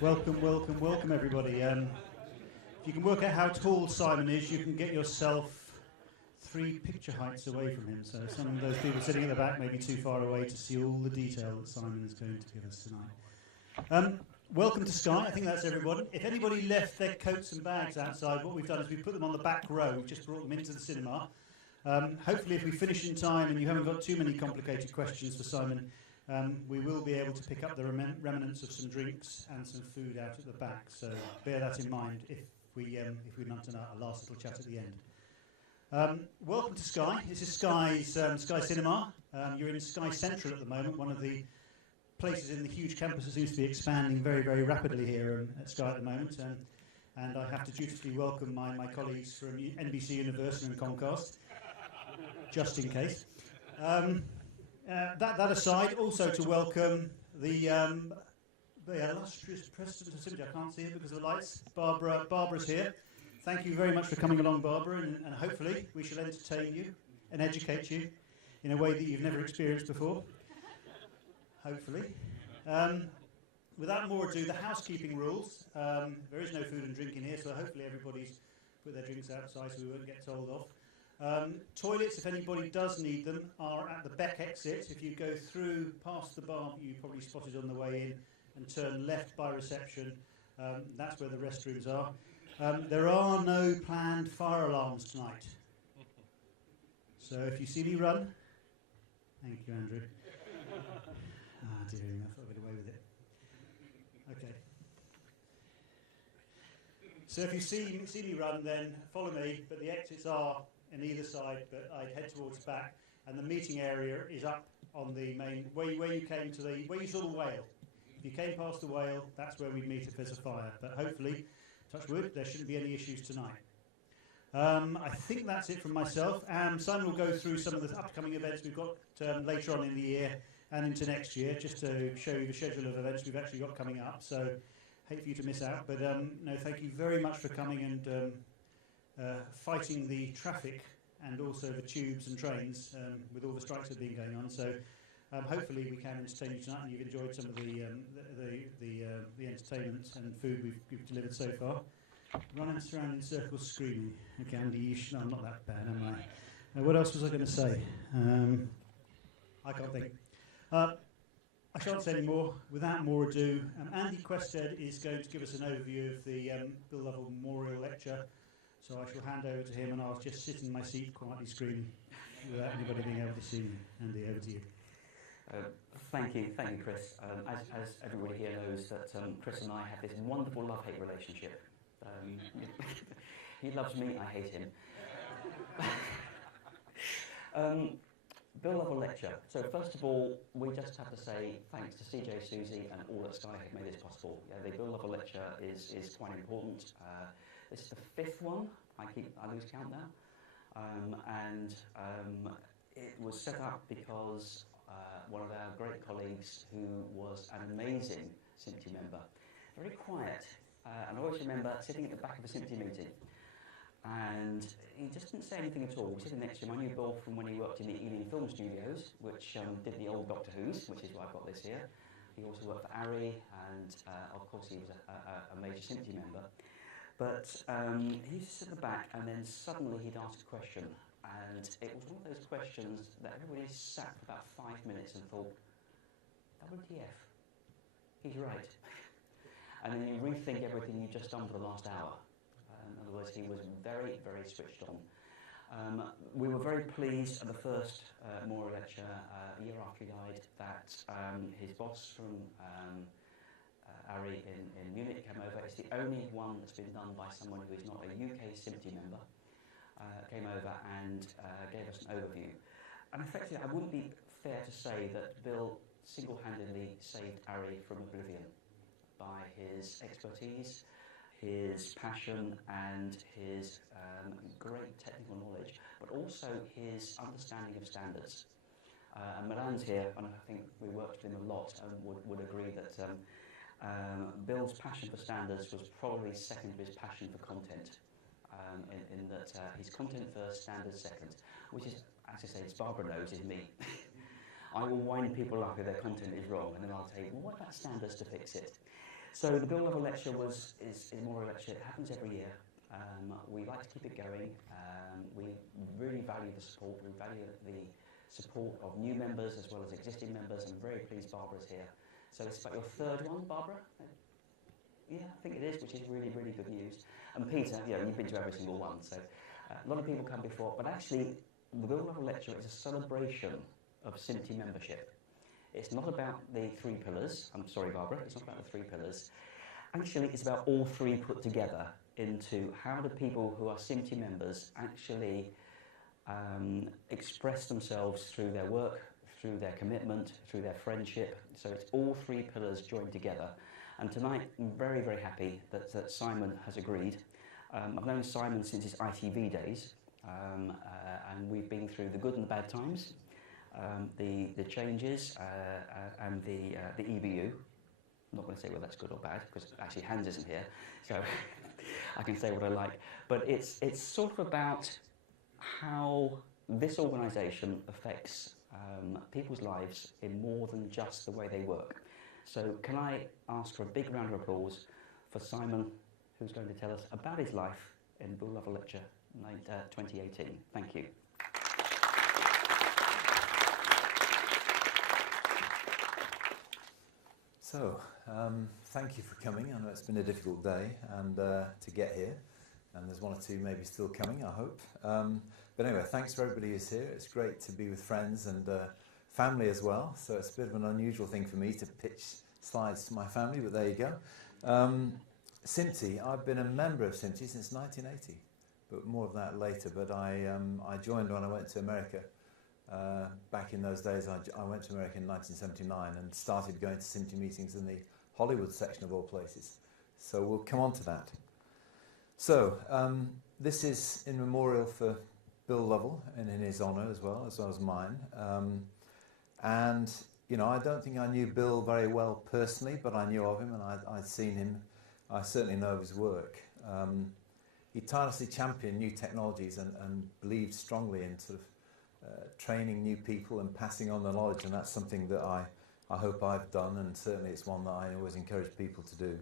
Welcome, welcome, welcome everybody. If you can work out how tall Simon is, you can get yourself 3 picture heights away from him. So some of those people sitting at the back may be too far away to see all the detail that Simon is going to give us tonight. Welcome to Sky. I think that's everybody. If anybody left their coats and bags outside, what we've done is we've put them on the back row. We've just brought them into the cinema. Hopefully if we finish in time and you haven't got too many complicated questions for Simon, we will be able to pick up the remnants of some drinks and some food out at the back. So bear that in mind if we want to know a last little chat at the end. Welcome to Sky. This is Sky's Sky Cinema. You're in Sky Central at the moment, one of the places in the huge campus that seems to be expanding very, very rapidly here at Sky at the moment. And I have to dutifully welcome my colleagues from NBC Universal and Comcast, just in case. That aside, also to welcome the illustrious president of SMPTE. I can't see her because of the lights. Barbara's here. Thank you very much for coming along, Barbara, and hopefully we shall entertain you and educate you in a way that you've never experienced before. Hopefully. Without more ado, the housekeeping rules. There is no food and drink in here, so hopefully everybody's put their drinks outside so we won't get told off. Toilets, if anybody does need them, are at the back exit. If you go through past the bar you probably spotted on the way in and turn left by reception, that's where the restrooms are. There are no planned fire alarms tonight. So if you see me run, thank you, Andrew. Dear, I thought I'd get away with it. Okay. So if you see me run, then follow me, but the exits are on either side, but I'd head towards the back, and the meeting area is up on the main, where you came to where you saw the whale. If you came past the whale, that's where we'd meet if there's a fire, but hopefully, touch wood, there shouldn't be any issues tonight. I think that's it from myself. Simon will go through some of the upcoming events we've got later on in the year and into next year, just to show you the schedule of events we've actually got coming up, so hate for you to miss out, but no, thank you very much for coming and fighting the traffic and also the tubes and trains with all the strikes that have been going on. So hopefully we can entertain you tonight and you've enjoyed some of the entertainment and food we've delivered so far. Running around in circles screaming. Okay, Andy, no, I'm not that bad, am I? What else was I going to say? I can't think. I shan't say any more. Without more ado, Andy Quested is going to give us an overview of the Bill Lovell Memorial Lecture. So I shall hand over to him, and I'll just sit in my seat quietly screaming without anybody being able to see me. Andy, over to you. Thank you, Chris. As everybody here knows, that Chris and I have this wonderful love-hate relationship. He loves me, I hate him. Bill Lovell Lecture. So first of all, we just have to say thanks to CJ, Susie, and all at Sky have made this possible. Yeah, the Bill Lovell Lecture is quite important. This is the 5th one. I lose count now. It was set up because one of our great colleagues, who was an amazing SMPTE member, very quiet, and I always remember sitting at the back of a SMPTE meeting, and he just didn't say anything at all. We were sitting next to him. I knew Bill from when he worked in the Ealing Film Studios, which did the old Doctor Who's, which is why I've got this here. He also worked for Arri, and of course he was a major SMPTE member. But he used to sit at the back, and then suddenly he'd ask a question, and it was one of those questions that everybody sat for about 5 minutes and thought, WTF, he's right. And then you rethink everything you've just done for the last hour. In other words, he was very, very switched on. We were very pleased at the first Memorial Lecture, a year after he died, that his boss from Arri in Munich came over. It's the only one that's been done by someone who is not a UK SMPTE member. Came over and gave us an overview. And effectively, I wouldn't be fair to say that Bill single-handedly saved Arri from oblivion by his expertise, his passion, and his great technical knowledge, but also his understanding of standards. And Milan's here, and I think we worked with him a lot, and would agree that Bill's passion for standards was probably second to his passion for content, in that he's content first, standards second, which is, as I say, as Barbara knows, is me. I will wind people up if their content is wrong, and then I'll say, well, what about standards to fix it? So the Bill Lovell Lecture is a memorial lecture. It happens every year. We like to keep it going. We really value the support. We value the support of new members as well as existing members. I'm very pleased Barbara's here. So it's about your third one, Barbara? Yeah, I think it is, which is really, really good news. And Peter, you've been to every single one, so a lot of people come before, but actually the Bill Lovell Lecture is a celebration of SMPTE membership. It's not about the three pillars. I'm sorry, Barbara, it's not about the three pillars. Actually, it's about all three put together into how do people who are SMPTE members actually express themselves through their work, through their commitment, through their friendship. So it's all three pillars joined together. And tonight, I'm very, very happy that Simon has agreed. I've known Simon since his ITV days, and we've been through the good and the bad times, the changes, and the EBU. I'm not going to say whether that's good or bad, because actually Hans isn't here, so I can say what I like. But it's sort of about how this organisation affects people's lives in more than just the way they work. So can I ask for a big round of applause for Simon, who's going to tell us about his life in Bill Lovell Lecture 2018. Thank you. So, thank you for coming. I know it's been a difficult day and to get here, and there's one or two maybe still coming, I hope. But anyway, thanks for everybody who's here. It's great to be with friends and family as well, so it's a bit of an unusual thing for me to pitch slides to my family, but there you go. SMPTE, I've been a member of SMPTE since 1980, but more of that later. But I joined when I went to America. Back in those days, I went to America in 1979 and started going to SMPTE meetings in the Hollywood section of all places. So we'll come on to that. So this is in memorial for Bill Lovell and in his honour as well as mine. And you know, I don't think I knew Bill very well personally, but I knew of him and I'd seen him. I certainly know of his work. He tirelessly championed new technologies and believed strongly in sort of training new people and passing on the knowledge, and that's something that I hope I've done, and certainly it's one that I always encourage people to do.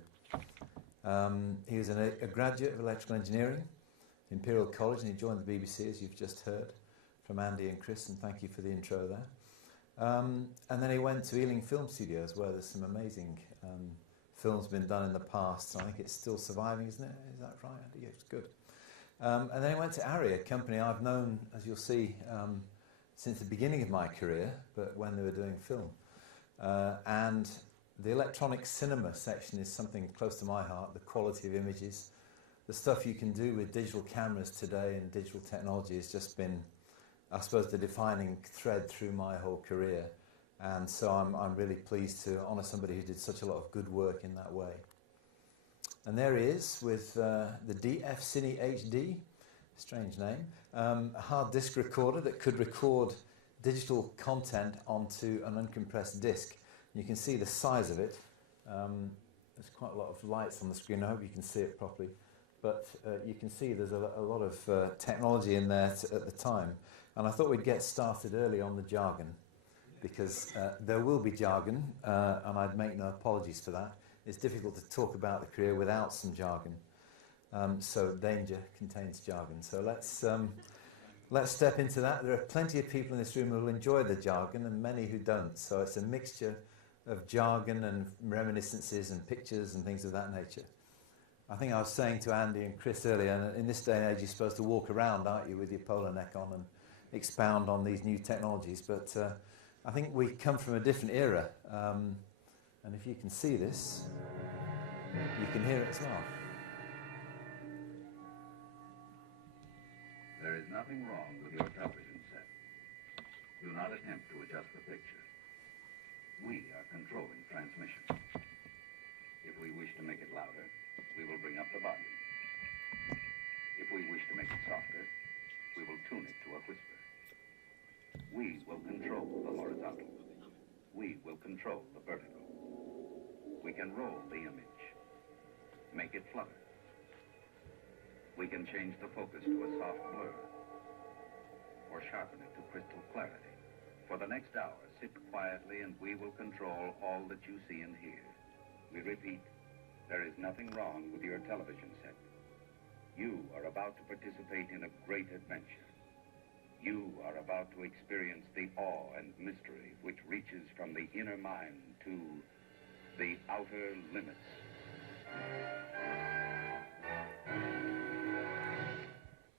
He was a graduate of electrical engineering, Imperial College, and he joined the BBC, as you've just heard from Andy and Chris, and thank you for the intro there. And then he went to Ealing Film Studios, where there's some amazing films been done in the past. I think it's still surviving, isn't it? Is that right, Andy? Yeah, it's good. And then he went to ARRI, a company I've known, as you'll see, since the beginning of my career, but when they were doing film. And the electronic cinema section is something close to my heart, the quality of images. The stuff you can do with digital cameras today and digital technology has just been, I suppose, the defining thread through my whole career. And so I'm really pleased to honour somebody who did such a lot of good work in that way. And there he is with the DF Cine HD, strange name, a hard disk recorder that could record digital content onto an uncompressed disk. You can see the size of it. There's quite a lot of lights on the screen. I hope you can see it properly. But you can see there's a lot of technology in there at the time. And I thought we'd get started early on the jargon, because there will be jargon, and I'd make no apologies for that. It's difficult to talk about the career without some jargon. So danger contains jargon. So let's step into that. There are plenty of people in this room who will enjoy the jargon and many who don't. So it's a mixture of jargon and reminiscences and pictures and things of that nature. I think I was saying to Andy and Chris earlier, and in this day and age you're supposed to walk around, aren't you, with your polo neck on and expound on these new technologies. But I think we come from a different era. And if you can see this, you can hear it as well. There is nothing wrong with your television set. Do not attempt to adjust the picture. We are controlling transmission. If we wish to make it louder, we will bring up the volume. If we wish to make it softer, we will tune it to a whisper. We will control the horizontal. We will control the vertical. We can roll the image, make it flutter. We can change the focus to a soft blur, or sharpen it to crystal clarity. For the next hour, sit quietly and we will control all that you see and hear. We repeat, There is nothing wrong with your television set. You are about to participate in a great adventure. You are about to experience the awe and mystery which reaches from the inner mind to the outer limits.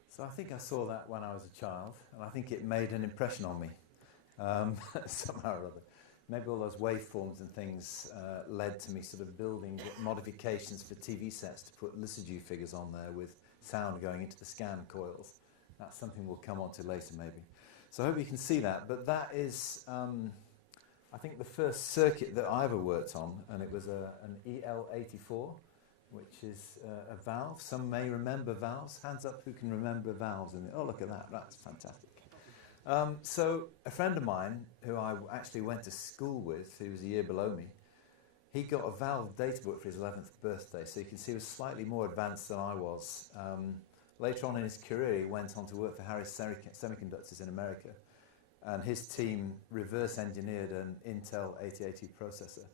So I think I saw that when I was a child, and I think it made an impression on me, somehow or other. Maybe all those waveforms and things led to me sort of building modifications for TV sets to put Lysigue figures on there with sound going into the scan coils. That's something we'll come on to later maybe. So I hope you can see that, but that is, I think, the first circuit that I ever worked on, and it was an EL84, which is a valve. Some may remember valves. Hands up who can remember valves. Oh, look at that, that's fantastic. So a friend of mine, who I actually went to school with, who was a year below me, he got a valve data book for his 11th birthday, so you can see he was slightly more advanced than I was. Later on in his career, he went on to work for Harris Semiconductors in America, and his team reverse engineered an Intel 8080 processor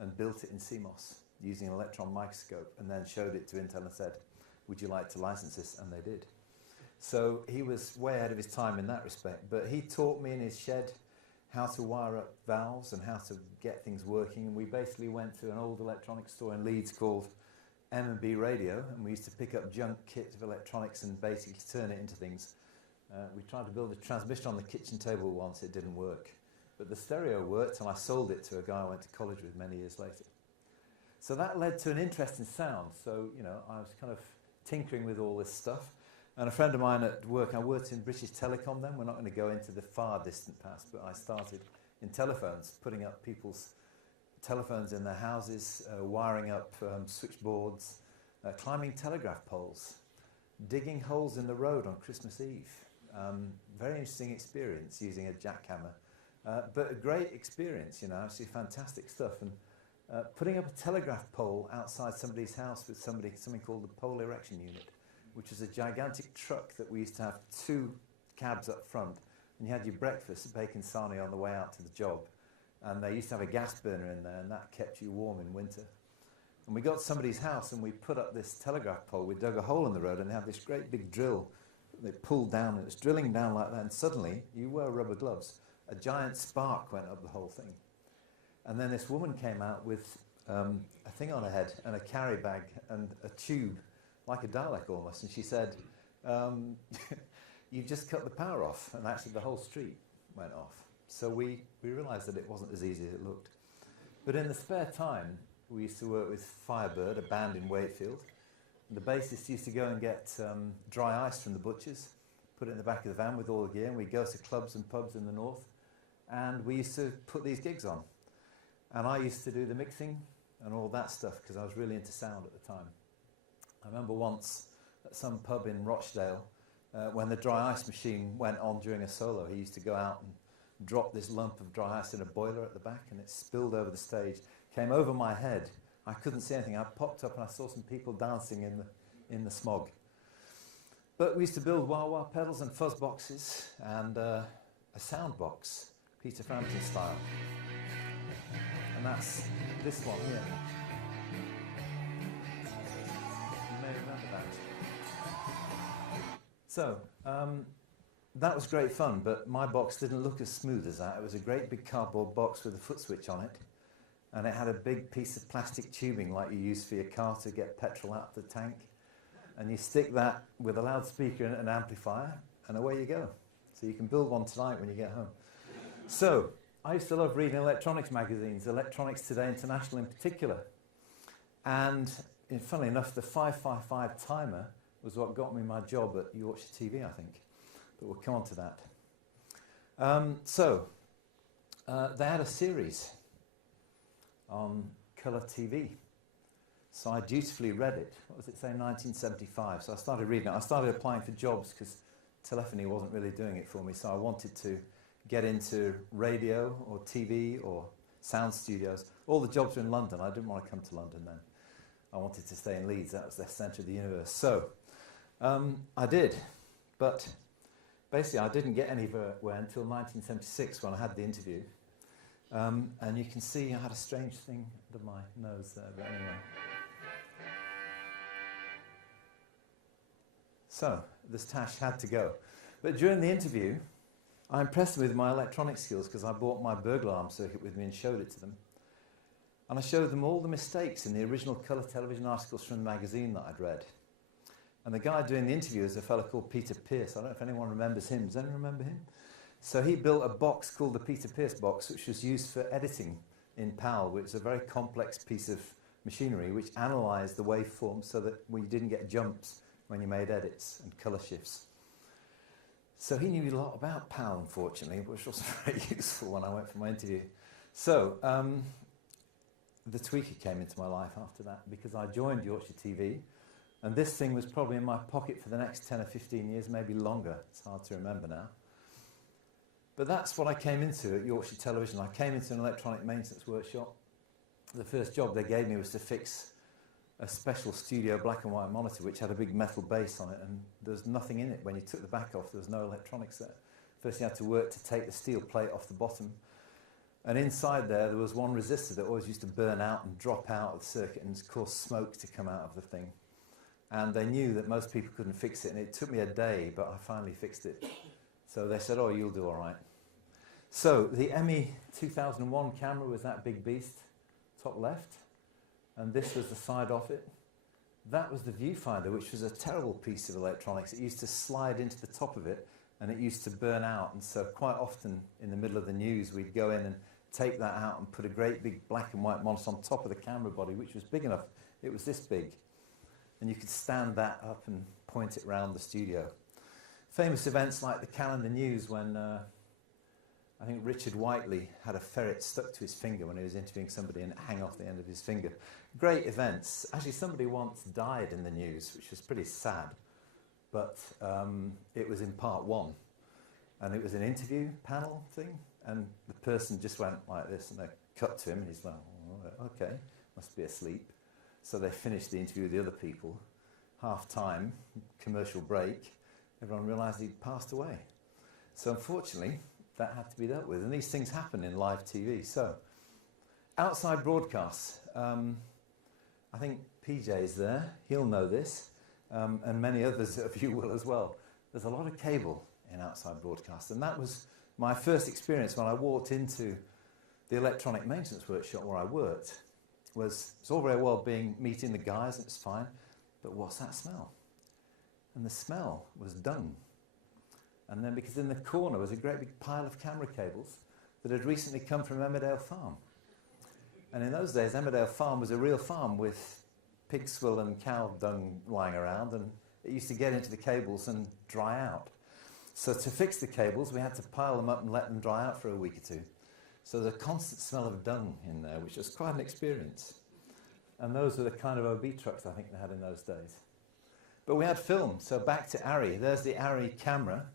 and built it in CMOS using an electron microscope, and then showed it to Intel and said, would you like to license this? And they did. So he was way ahead of his time in that respect, but he taught me in his shed how to wire up valves and how to get things working, and we basically went to an old electronics store in Leeds called M&B Radio, and we used to pick up junk kit of electronics and basically turn it into things. We tried to build a transmission on the kitchen table once, it didn't work. But the stereo worked, and I sold it to a guy I went to college with many years later. So that led to an interest in sound. So, you know, I was kind of tinkering with all this stuff. And a friend of mine at work, I worked in British Telecom then, we're not going to go into the far distant past, but I started in telephones, putting up people's telephones in their houses, wiring up switchboards, climbing telegraph poles, digging holes in the road on Christmas Eve. Very interesting experience using a jackhammer, but a great experience, you know, actually fantastic stuff. And putting up a telegraph pole outside somebody's house with something called the pole erection unit, which is a gigantic truck that we used to have 2 cabs up front, and you had your breakfast, bacon sarnie, on the way out to the job. And they used to have a gas burner in there, and that kept you warm in winter. And we got to somebody's house, and we put up this telegraph pole. We dug a hole in the road, and they had this great big drill. They pulled down, and it was drilling down like that, and suddenly, you wear rubber gloves, a giant spark went up the whole thing. And then this woman came out with a thing on her head, and a carry bag, and a tube, like a Dalek almost, and she said, you've just cut the power off, and actually the whole street went off. So we realised that it wasn't as easy as it looked. But in the spare time, we used to work with Firebird, a band in Wakefield. And the bassist used to go and get dry ice from the butchers, put it in the back of the van with all the gear, and we'd go to clubs and pubs in the north, and we used to put these gigs on. And I used to do the mixing and all that stuff, because I was really into sound at the time. I remember once at some pub in Rochdale, when the dry ice machine went on during a solo, he used to go out and drop this lump of dry ice in a boiler at the back, and it spilled over the stage, came over my head. I couldn't see anything. I popped up and I saw some people dancing in the smog. But we used to build wah-wah pedals and fuzz boxes and a sound box, Peter Frampton style. And that's this one here. You may remember that. So, that was great fun, but my box didn't look as smooth as that. It was a great big cardboard box with a foot switch on it, and it had a big piece of plastic tubing like you use for your car to get petrol out of the tank, and you stick that with a loudspeaker and an amplifier, and away you go. So you can build one tonight when you get home. So, I used to love reading electronics magazines, Electronics Today International in particular, and funnily enough, the 555 timer was what got me my job at Yorkshire TV, I think. But we'll come on to that. They had a series on colour TV. So I dutifully read it. What was it saying? 1975. So I started reading it. I started applying for jobs because telephony wasn't really doing it for me. So I wanted to get into radio or TV or sound studios. All the jobs were in London. I didn't want to come to London then. I wanted to stay in Leeds. That was the centre of the universe. So I did. But basically, I didn't get anywhere until 1976 when I had the interview. And you can see I had a strange thing under my nose there, but anyway. So this Tash had to go. But during the interview, I impressed them with my electronic skills because I brought my burglar alarm circuit with me and showed it to them. And I showed them all the mistakes in the original colour television articles from the magazine that I'd read. And the guy doing the interview is a fellow called Peter Pierce. I don't know if anyone remembers him. Does anyone remember him? So he built a box called the Peter Pierce box, which was used for editing in PAL, which is a very complex piece of machinery which analysed the waveforms so that you didn't get jumps when you made edits and colour shifts. So he knew a lot about PAL, unfortunately, which wasn't very useful when I went for my interview. So the tweaker came into my life after that because I joined Yorkshire TV, and this thing was probably in my pocket for the next 10 or 15 years, maybe longer. It's hard to remember now. But that's what I came into at Yorkshire Television. I came into an electronic maintenance workshop. The first job they gave me was to fix a special studio black and white monitor which had a big metal base on it, and there was nothing in it. When you took the back off, there was no electronics there. First you had to work to take the steel plate off the bottom, and inside there was one resistor that always used to burn out and drop out of the circuit and cause smoke to come out of the thing. And they knew that most people couldn't fix it, and it took me a day, but I finally fixed it. So they said, oh, you'll do all right. So the ME 2001 camera was that big beast, top left, and this was the side off it. That was the viewfinder, which was a terrible piece of electronics. It used to slide into the top of it, and it used to burn out, and so quite often in the middle of the news we'd go in and take that out and put a great big black and white monitor on top of the camera body, which was big enough. It was this big, and you could stand that up and point it round the studio. Famous events like the calendar news when I think Richard Whiteley had a ferret stuck to his finger when he was interviewing somebody and it hang off the end of his finger. Great events. Actually, somebody once died in the news, which was pretty sad, but it was in part one. And it was an interview panel thing, and the person just went like this, and they cut to him, and he's like, oh, okay, must be asleep. So they finished the interview with the other people. Half time, commercial break, everyone realised he'd passed away. So unfortunately, that had to be dealt with, and these things happen in live TV. So, outside broadcasts, I think PJ's there, he'll know this, and many others of you will as well. There's a lot of cable in outside broadcasts, and that was my first experience when I walked into the electronic maintenance workshop where I worked. It's all very well meeting the guys, and it's fine, but what's that smell? And the smell was dung. And then because in the corner was a great big pile of camera cables that had recently come from Emmerdale Farm. And in those days, Emmerdale Farm was a real farm with pig swill and cow dung lying around, and it used to get into the cables and dry out. So to fix the cables, we had to pile them up and let them dry out for a week or two. So there's a constant smell of dung in there, which was quite an experience. And those were the kind of OB trucks I think they had in those days. But we had film, so back to ARRI. There's the ARRI camera.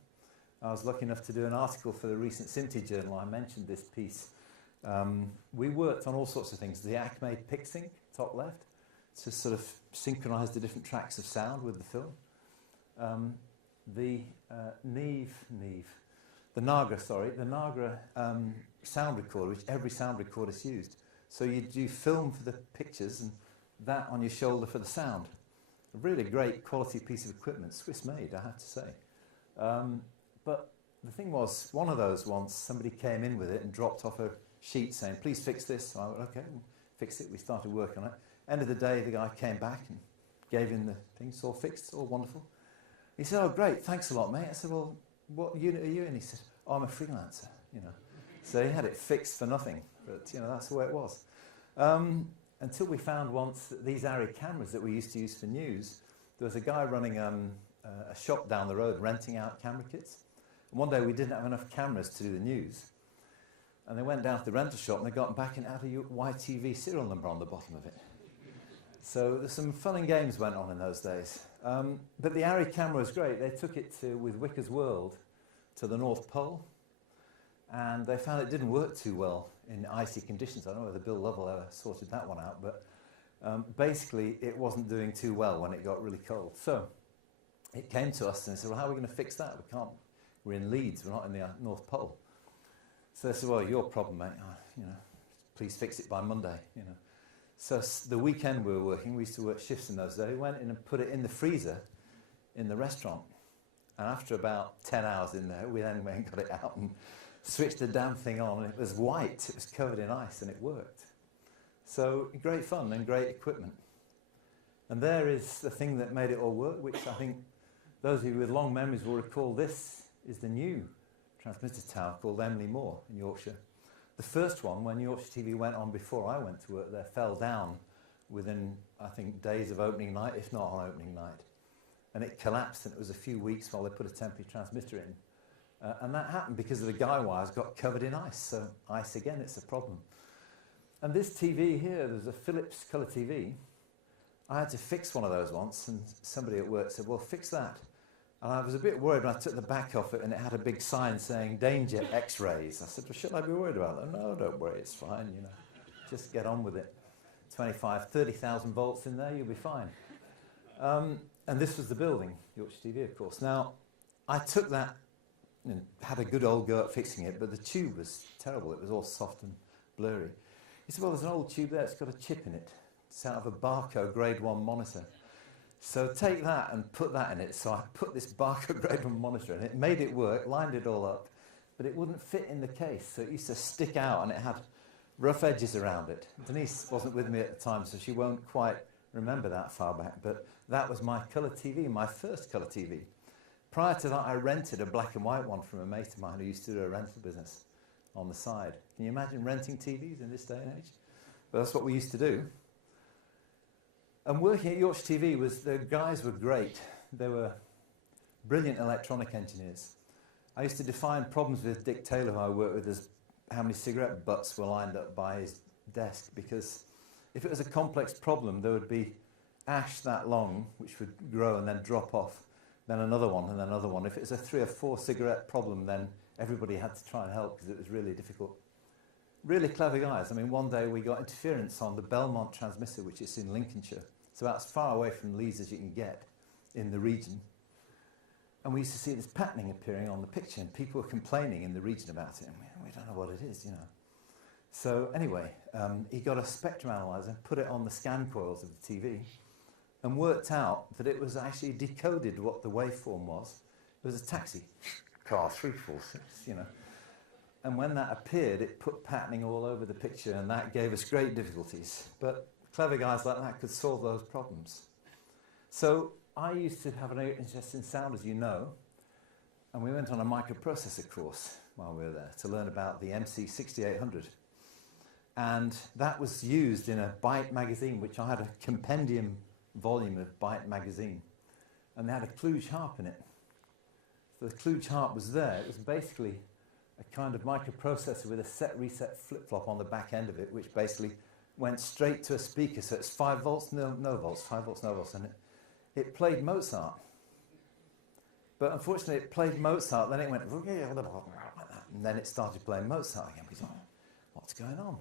I was lucky enough to do an article for the recent SMPTE Journal. I mentioned this piece. We worked on all sorts of things. The Acme PicSync, top left, to sort of synchronise the different tracks of sound with the film. The Nagra sound recorder, which every sound recorder's used. So you do film for the pictures and that on your shoulder for the sound. A really great quality piece of equipment, Swiss made, I have to say. But the thing was, one of those once, somebody came in with it and dropped off a sheet saying, please fix this. So I went, okay, we'll fix it. We started working on it. End of the day, the guy came back and gave him the thing. It's all fixed, it's all wonderful. He said, oh, great, thanks a lot, mate. I said, well, what unit are you in? He said, oh, I'm a freelancer, you know. So he had it fixed for nothing, but, you know, that's the way it was. Until we found once that these ARRI cameras that we used to use for news, there was a guy running a shop down the road renting out camera kits. And one day we didn't have enough cameras to do the news. And they went down to the rental shop and they got back and had a YTV serial number on the bottom of it. So there's some fun and games went on in those days. But the ARRI camera was great. They took it with Wicker's World to the North Pole, and they found it didn't work too well in icy conditions. I don't know whether Bill Lovell ever sorted that one out, but basically it wasn't doing too well when it got really cold. So it came to us and they said, well, how are we going to fix that? We're in Leeds, we're not in the North Pole. So they said, well, your problem, mate. You know, please fix it by Monday, you know. So the weekend we were working, we used to work shifts in those days, we went in and put it in the freezer in the restaurant. And after about 10 hours in there, we then went and got it out and switched the damn thing on, and it was white, it was covered in ice, and it worked. So great fun and great equipment. And there is the thing that made it all work, which I think those of you with long memories will recall. This is the new transmitter tower called Emily Moore in Yorkshire. The first one, when Yorkshire TV went on before I went to work there, fell down within, I think, days of opening night, if not on opening night. And it collapsed, and it was a few weeks while they put a temporary transmitter in. And that happened because the guy wires got covered in ice. So ice again, it's a problem. And this TV here, there's a Philips colour TV. I had to fix one of those once, and somebody at work said, well, fix that. And I was a bit worried when I took the back off it, and it had a big sign saying, danger, X-rays. I said, well, should I be worried about that? No, don't worry, it's fine, you know. Just get on with it. 30,000 volts in there, you'll be fine. And this was the building, Yorkshire TV, of course. Now, I took that and had a good old go at fixing it, but the tube was terrible. It was all soft and blurry. He said, well, there's an old tube there, it's got a chip in it. It's out of a Barco Grade 1 monitor. So take that and put that in it. So I put this Barco Grade 1 monitor in it, made it work, lined it all up, but it wouldn't fit in the case. So it used to stick out, and it had rough edges around it. Denise wasn't with me at the time, so she won't quite remember that far back, but that was my colour TV, my first colour TV. Prior to that, I rented a black and white one from a mate of mine who used to do a rental business on the side. Can you imagine renting TVs in this day and age? But that's what we used to do. And working at Yorkshire TV, the guys were great. They were brilliant electronic engineers. I used to define problems with Dick Taylor, who I worked with, as how many cigarette butts were lined up by his desk, because if it was a complex problem, there would be ash that long, which would grow and then drop off, then another one and then another one. If it was a 3 or 4 cigarette problem, then everybody had to try and help because it was really difficult. Really clever guys. I mean, one day we got interference on the Belmont transmitter, which is in Lincolnshire. It's about as far away from Leeds as you can get in the region. And we used to see this patterning appearing on the picture, and people were complaining in the region about it. And we don't know what it is, you know. So anyway, he got a spectrum analyzer, put it on the scan coils of the TV, and worked out that it was actually decoded what the waveform was. It was a taxi car, 346, you know. And when that appeared, it put patterning all over the picture, and that gave us great difficulties. But clever guys like that could solve those problems. So I used to have an interest in sound, as you know, and we went on a microprocessor course while we were there to learn about the MC6800. And that was used in a Byte magazine, which I had a compendium volume of Byte magazine. And they had a kludge harp in it. So the kludge harp was there. It was basically a kind of microprocessor with a set-reset flip-flop on the back end of it, which basically went straight to a speaker. So it's 5 volts, no volts, 5 volts, no volts. And it played Mozart. But unfortunately, it played Mozart, then it went, and then it started playing Mozart again. We thought, what's going on?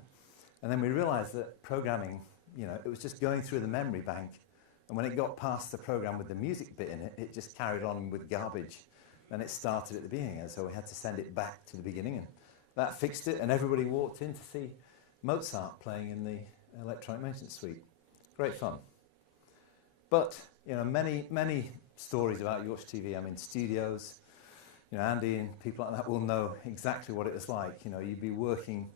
And then we realized that programming, you know, it was just going through the memory bank. And when it got past the program with the music bit in it, it just carried on with garbage. Then it started at the beginning, and so we had to send it back to the beginning. And that fixed it, and everybody walked in to see Mozart playing in the electronic maintenance suite. Great fun. But, you know, many stories about Yorkshire TV. I mean, studios, you know, Andy and people like that will know exactly what it was like. You know, you'd be working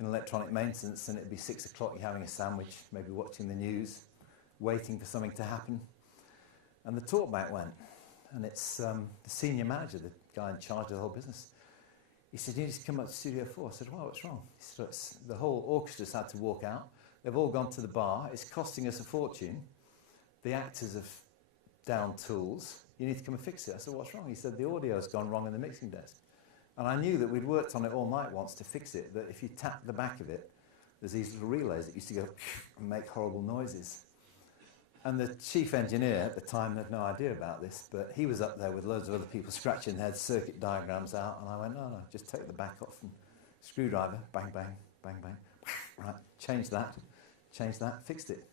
in electronic maintenance, and it'd be 6 o'clock, you're having a sandwich, maybe watching the news, waiting for something to happen. And the talkback went, and it's the senior manager, the guy in charge of the whole business. He said, you need to come up to Studio 4. I said, well, what's wrong? He said, the whole orchestra's had to walk out. They've all gone to the bar. It's costing us a fortune. The actors have down tools. You need to come and fix it. I said, what's wrong? He said, the audio's gone wrong in the mixing desk. And I knew that we'd worked on it all night once to fix it, that if you tap the back of it, there's these little relays that used to go and make horrible noises. And the chief engineer at the time had no idea about this, but he was up there with loads of other people scratching their circuit diagrams out, and I went, no, just take the back off, and screwdriver, bang, bang, bang, bang, right, change that, fixed it.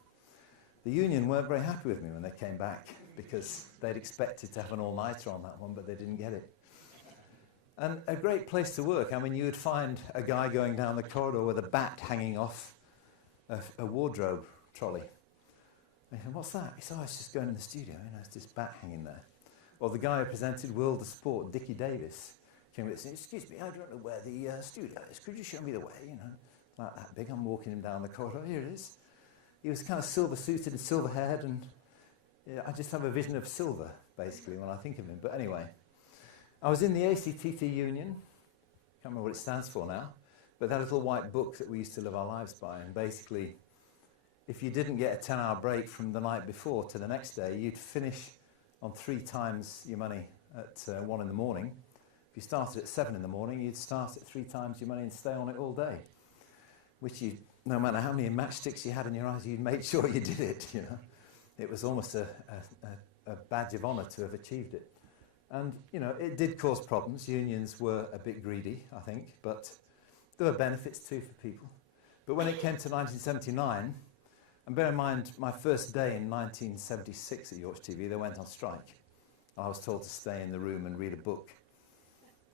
The union weren't very happy with me when they came back, because they'd expected to have an all-nighter on that one, but they didn't get it. And a great place to work. I mean, you would find a guy going down the corridor with a bat hanging off a wardrobe trolley. And he said, what's that? He said, oh, it's just going in the studio, you know, it's this bat hanging there. Or the guy who presented World of Sport, Dickie Davis, came with this and said, excuse me, I don't know where the studio is. Could you show me the way, you know? Like that big. I'm walking him down the corridor. Here it is. He was kind of silver-suited and silver-haired, and yeah, I just have a vision of silver, basically, when I think of him. But anyway, I was in the ACTT Union. Can't remember what it stands for now. But that little white book that we used to live our lives by, and basically, if you didn't get a 10-hour break from the night before to the next day, you'd finish on 3 times your money at 1 in the morning. If you started at 7 in the morning, you'd start at 3 times your money and stay on it all day. Which you, no matter how many matchsticks you had in your eyes, you made sure you did it, you know. It was almost a badge of honour to have achieved it. And, you know, it did cause problems. Unions were a bit greedy, I think, but there were benefits too for people. But when it came to 1979, and bear in mind, my first day in 1976 at Yorkshire TV, they went on strike. I was told to stay in the room and read a book.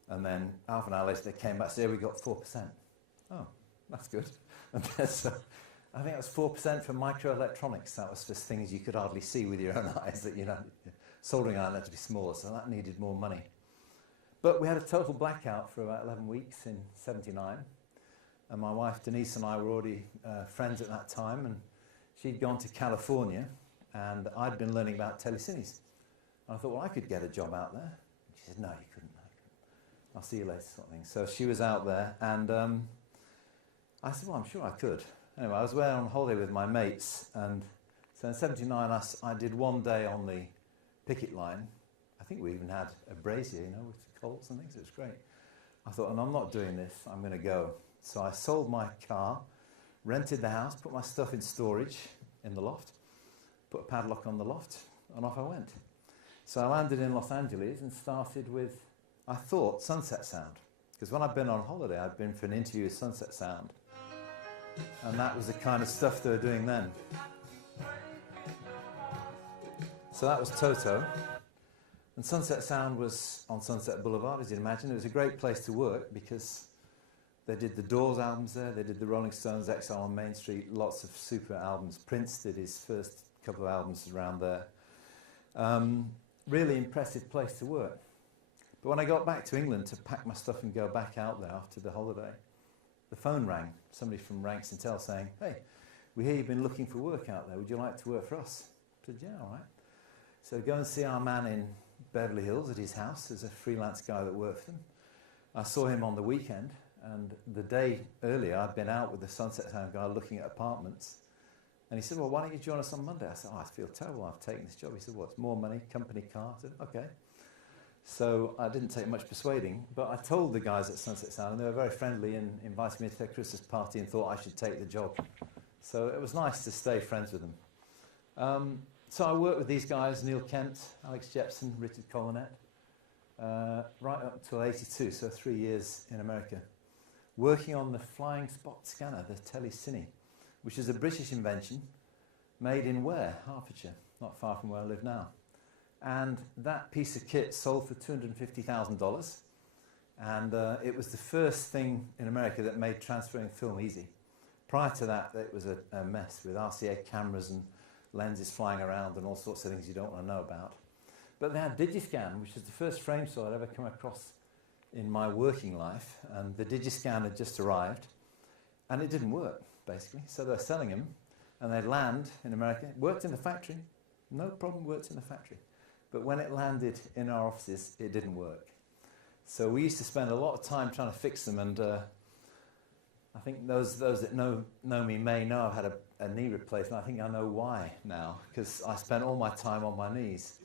And then half an hour later, they came back and said, we got 4%. Oh, that's good. And then, so I think it was 4% for microelectronics. That was for things you could hardly see with your own eyes, that, you know, soldering iron had to be smaller, so that needed more money. But we had a total blackout for about 11 weeks in 79. And my wife Denise and I were already friends at that time, and she'd gone to California, and I'd been learning about telecines. And I thought, well, I could get a job out there. And she said, no, you couldn't. I'll see you later, sort of thing. So she was out there, and I said, well, I'm sure I could. Anyway, I was away on holiday with my mates, and so in 79 I did 1 day on the picket line. I think we even had a brazier, you know, with colts and things. It was great. I thought, and I'm not doing this, I'm going to go. So I sold my car, rented the house, put my stuff in storage in the loft, put a padlock on the loft, and off I went. So I landed in Los Angeles and started with, I thought, Sunset Sound. Because when I'd been on holiday, I'd been for an interview with Sunset Sound. And that was the kind of stuff they were doing then. So that was Toto. And Sunset Sound was on Sunset Boulevard, as you'd imagine. It was a great place to work because they did the Doors albums there, they did the Rolling Stones, Exile on Main Street, lots of super albums. Prince did his first couple of albums around there. Really impressive place to work. But when I got back to England to pack my stuff and go back out there after the holiday, the phone rang. Somebody from Ranks and Tell saying, hey, we hear you've been looking for work out there. Would you like to work for us? I said, yeah, all right. So go and see our man in Beverly Hills at his house. There's a freelance guy that worked for them. I saw him on the weekend, and the day earlier I'd been out with the Sunset Sound guy looking at apartments. And he said, well, why don't you join us on Monday? I said, oh, I feel terrible. I've taken this job. He said, what's more money, company car? I said, okay. So I didn't take much persuading, but I told the guys at Sunset Sound, and they were very friendly and invited me to their Christmas party and thought I should take the job. So it was nice to stay friends with them. So I worked with these guys, Neil Kent, Alex Jepson, Richard Colonet, right up until 82, so 3 years in America, working on the flying spot scanner, the Telecine, which is a British invention made in Ware, Hertfordshire, not far from where I live now. And that piece of kit sold for $250,000. And it was the first thing in America that made transferring film easy. Prior to that, it was a mess with RCA cameras and lenses flying around and all sorts of things you don't want to know about. But they had Digiscan, which is the first frame saw I'd ever come across in my working life. And the Digiscan had just arrived. And it didn't work, basically. So they were selling them. And they'd land in America. It worked in the factory. No problem, worked in the factory. But when it landed in our offices, it didn't work. So we used to spend a lot of time trying to fix them, and I think those that know me may know I've had a knee replacement. I think I know why now, because I spent all my time on my knees.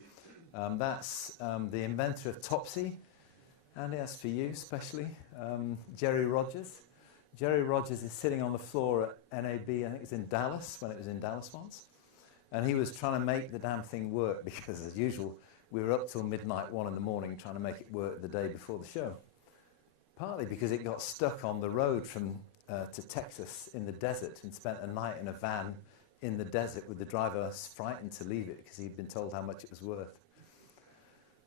That's the inventor of Topsy, and that's for you especially, Jerry Rogers. Jerry Rogers is sitting on the floor at NAB, I think it was in Dallas, when it was in Dallas once. And he was trying to make the damn thing work because, as usual, we were up till midnight, 1 in the morning, trying to make it work the day before the show. Partly because it got stuck on the road from to Texas in the desert and spent a night in a van in the desert with the driver frightened to leave it because he'd been told how much it was worth.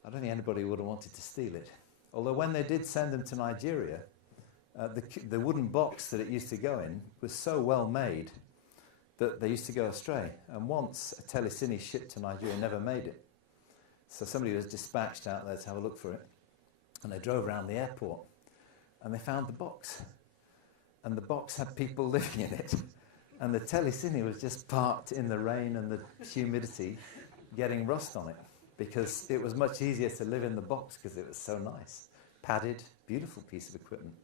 I don't think anybody would have wanted to steal it. Although when they did send them to Nigeria, the wooden box that it used to go in was so well made but they used to go astray. And once a telecine shipped to Nigeria never made it. So somebody was dispatched out there to have a look for it. And they drove around the airport and they found the box. And the box had people living in it. And the telecine was just parked in the rain and the humidity, getting rust on it. Because it was much easier to live in the box because it was so nice. Padded, beautiful piece of equipment.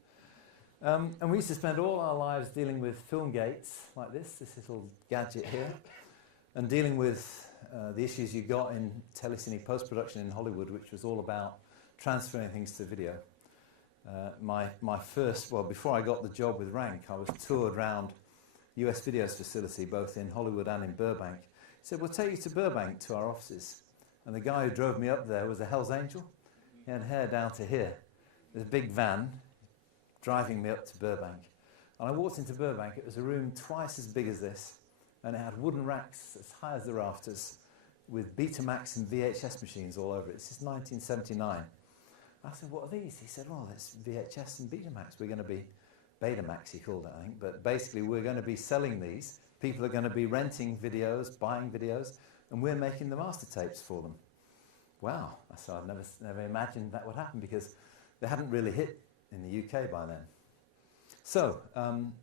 And we used to spend all our lives dealing with film gates like this little gadget here, and dealing with the issues you got in telecine post-production in Hollywood, which was all about transferring things to video. My first, well, before I got the job with Rank, I was toured around US Video's facility, both in Hollywood and in Burbank. He said, we'll take you to Burbank, to our offices. And the guy who drove me up there was a Hell's Angel. He had hair down to here. There's a big van driving me up to Burbank. And I walked into Burbank. It was a room twice as big as this, and it had wooden racks as high as the rafters with Betamax and VHS machines all over it. This is 1979. I said, what are these? He said, well, that's VHS and Betamax. We're going to be, Betamax he called it, I think, but basically we're going to be selling these. People are going to be renting videos, buying videos, and we're making the master tapes for them. Wow. So I'd never imagined that would happen because they hadn't really hit in the UK by then. So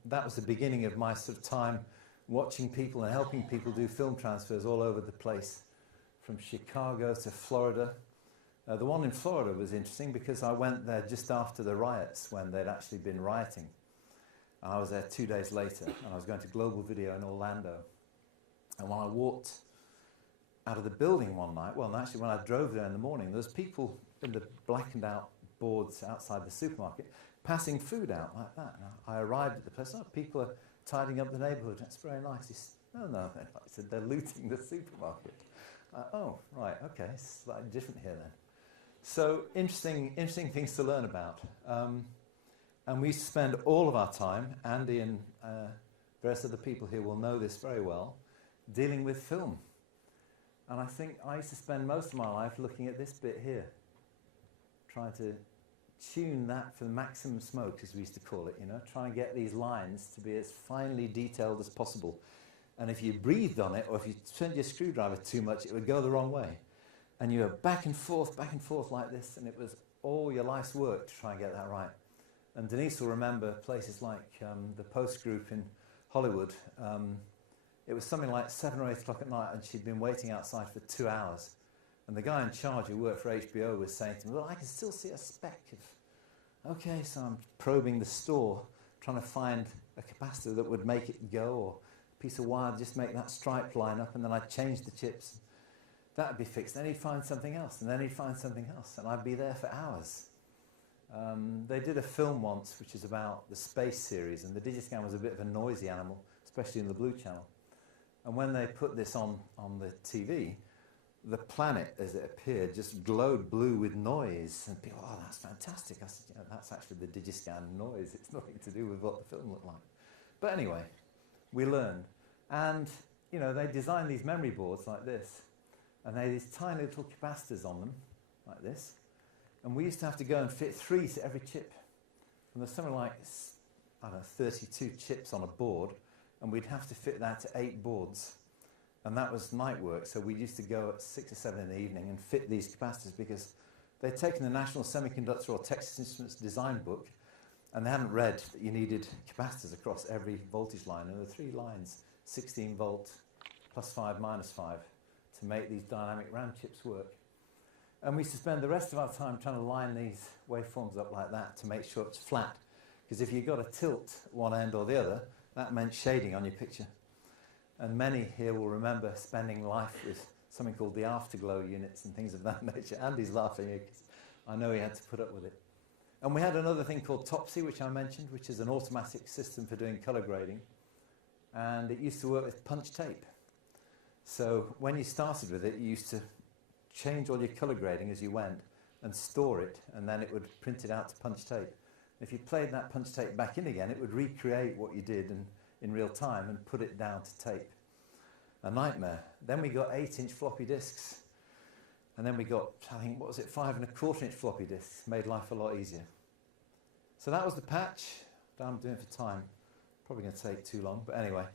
that was the beginning of my sort of time watching people and helping people do film transfers all over the place, from Chicago to Florida. The one in Florida was interesting because I went there just after the riots, when they'd actually been rioting. And I was there 2 days later, and I was going to Global Video in Orlando. And when I walked out of the building one night, well, actually when I drove there in the morning, there was people in the blackened out boards outside the supermarket passing food out like that. And I arrived at the place, oh, people are tidying up the neighbourhood. That's very nice. He said, no, I said, they're looting the supermarket. Oh, right, okay, it's slightly different here then. So interesting things to learn about. And we used to spend all of our time, Andy and various other people here will know this very well, dealing with film. And I think I used to spend most of my life looking at this bit here, trying to tune that for maximum smoke, as we used to call it, try and get these lines to be as finely detailed as possible. And if you breathed on it, or if you turned your screwdriver too much, it would go the wrong way. And you were back and forth like this, and it was all your life's work to try and get that right. And Denise will remember places like the Post Group in Hollywood. It was something like 7 or 8 o'clock at night, and she'd been waiting outside for 2 hours. And the guy in charge who worked for HBO was saying to me, well, I can still see a speck of... Okay, so I'm probing the store, trying to find a capacitor that would make it go, or a piece of wire, just make that stripe line up, and then I'd change the chips. That would be fixed. Then he'd find something else, and then he'd find something else, and I'd be there for hours. They did a film once, which is about the space series, and the Digiscan was a bit of a noisy animal, especially in the Blue Channel. And when they put this on the TV, the planet, as it appeared, just glowed blue with noise. And people, oh, that's fantastic. I said, that's actually the Digiscan noise. It's nothing to do with what the film looked like. But anyway, we learned. And, they designed these memory boards like this. And they had these tiny little capacitors on them, like this. And we used to have to go and fit 3 to every chip. And there's something like, 32 chips on a board. And we'd have to fit that to 8 boards. And that was night work, so we used to go at 6 or 7 in the evening and fit these capacitors because they'd taken the National Semiconductor or Texas Instruments design book, and they hadn't read that you needed capacitors across every voltage line. There were 3 lines, 16 volt, +5, -5, to make these dynamic RAM chips work. And we used to spend the rest of our time trying to line these waveforms up like that to make sure it's flat. Because if you got a tilt at one end or the other, that meant shading on your picture. And many here will remember spending life with something called the afterglow units and things of that nature. Andy's laughing because I know he had to put up with it. And we had another thing called Topsy, which I mentioned, which is an automatic system for doing colour grading. And it used to work with punch tape. So when you started with it, you used to change all your colour grading as you went and store it, and then it would print it out to punch tape. If you played that punch tape back in again, it would recreate what you did in real time and put it down to tape. A nightmare. Then we got 8-inch floppy disks. And then we got, I think, 5 1/4-inch floppy disks. Made life a lot easier. So that was the patch that I'm doing for time. Probably going to take too long, but anyway.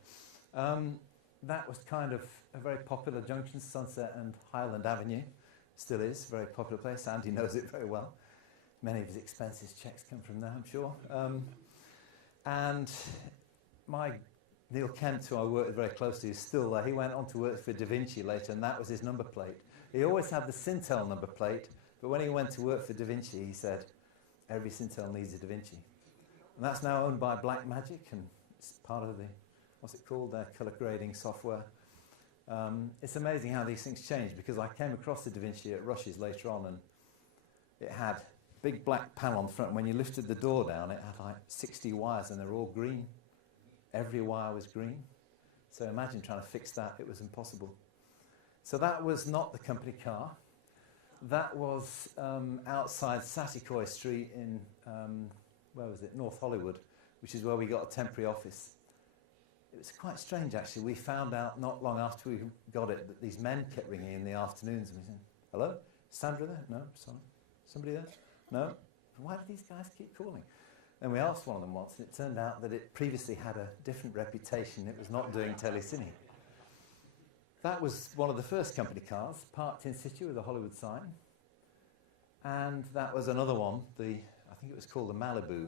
that was kind of a very popular junction, Sunset and Highland Avenue. Still is, a very popular place. Andy knows it very well. Many of his expenses checks come from there, I'm sure. And my Neil Kent, who I worked with very closely, is still there. He went on to work for Da Vinci later, and that was his number plate. He always had the Sintel number plate, but when he went to work for Da Vinci, he said, every Sintel needs a Da Vinci. And that's now owned by Blackmagic, and it's part of the, what's it called, their colour grading software. It's amazing how these things change, because I came across the Da Vinci at Rush's later on, and it had a big black panel on the front. When you lifted the door down, it had like 60 wires, and they were all green. Every wire was green. So imagine trying to fix that. It was impossible. So that was not the company car. That was outside Satikoi Street in, where was it, North Hollywood, which is where we got a temporary office. It was quite strange, actually. We found out not long after we got it that these men kept ringing in the afternoons. And we said, hello? Sandra there? No, sorry. Somebody there? No? Why do these guys keep calling? And we asked one of them once, and it turned out that it previously had a different reputation. It was not doing telecine. That was one of the first company cars, parked in situ with a Hollywood sign. And that was another one, I think it was called the Malibu,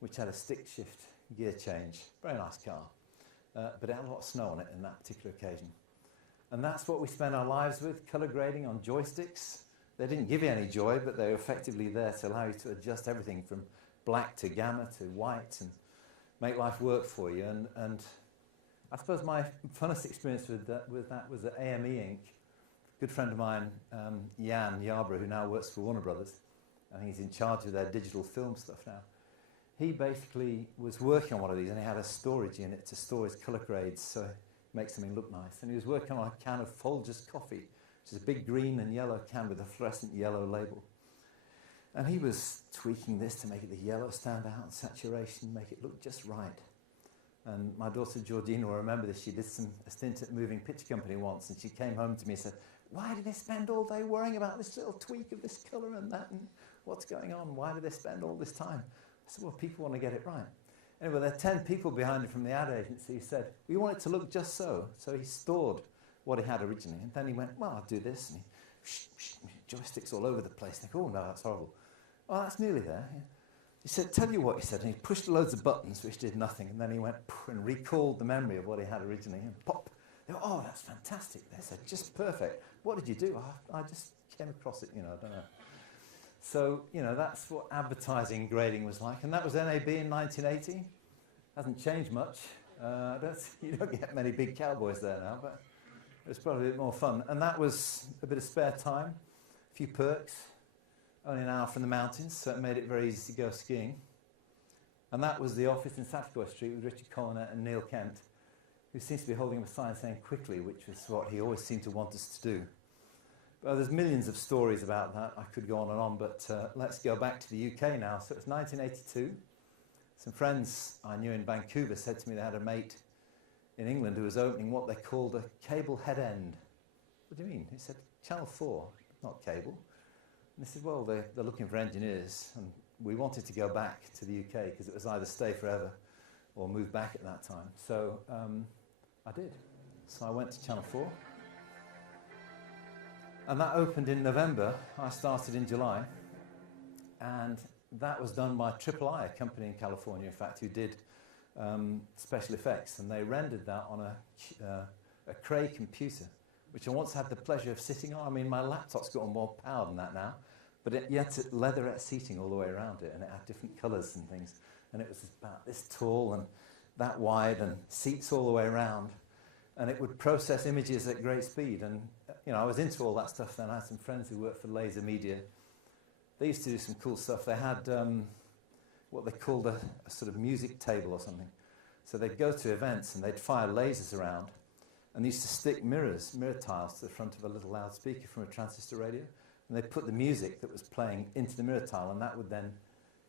which had a stick shift gear change. Very nice car. But it had a lot of snow on it in that particular occasion. And that's what we spent our lives with, colour grading on joysticks. They didn't give you any joy, but they were effectively there to allow you to adjust everything from black to gamma to white and make life work for you. And I suppose my funnest experience with that was at AME Inc. A good friend of mine, Jan Yarborough, who now works for Warner Brothers. I think he's in charge of their digital film stuff now. He basically was working on one of these, and he had a storage unit to store his colour grades, so make something look nice. And he was working on a can of Folgers coffee, which is a big green and yellow can with a fluorescent yellow label. And he was tweaking this to make it the yellow stand out, saturation, make it look just right. And my daughter Georgina will remember this. She did a stint at a moving picture company once, and she came home to me and said, why do they spend all day worrying about this little tweak of this colour and that, and what's going on? Why do they spend all this time? I said, well, people want to get it right. Anyway, there are 10 people behind him from the ad agency who said, we want it to look just so. So he stored what he had originally, and then he went, well, I'll do this, and he joysticks all over the place. And I go, oh no, that's horrible. Oh, that's nearly there. Yeah. He said, tell you what, he said, and he pushed loads of buttons, which did nothing, and then he went and recalled the memory of what he had originally, and pop. They went, oh, that's fantastic. They said, just perfect. What did you do? I just came across it, I don't know. So, that's what advertising grading was like, and that was NAB in 1980. Hasn't changed much. You don't get many big cowboys there now, but it was probably a bit more fun. And that was a bit of spare time, a few perks. Only an hour from the mountains, so it made it very easy to go skiing. And that was the office in Satikoi Street with Richard Coronet and Neil Kent, who seems to be holding up a sign saying quickly, which was what he always seemed to want us to do. But there's millions of stories about that. I could go on and on, but let's go back to the UK now. So it was 1982. Some friends I knew in Vancouver said to me they had a mate in England who was opening what they called a cable head end. What do you mean? He said, Channel 4, not cable. And they said, well, they're looking for engineers, and we wanted to go back to the UK because it was either stay forever or move back at that time. So I did. So I went to Channel 4. And that opened in November. I started in July. And that was done by III, a company in California, in fact, who did special effects. And they rendered that on a Cray computer, which I once had the pleasure of sitting on. I mean, my laptop's got more power than that now. But yet it leatherette seating all the way around it, and it had different colours and things. And it was about this tall and that wide, and seats all the way around. And it would process images at great speed. And I was into all that stuff then. I had some friends who worked for Laser Media. They used to do some cool stuff. They had what they called a sort of music table or something. So they'd go to events and they'd fire lasers around, and they used to stick mirror tiles to the front of a little loudspeaker from a transistor radio. And they'd put the music that was playing into the mirror tile, and that would then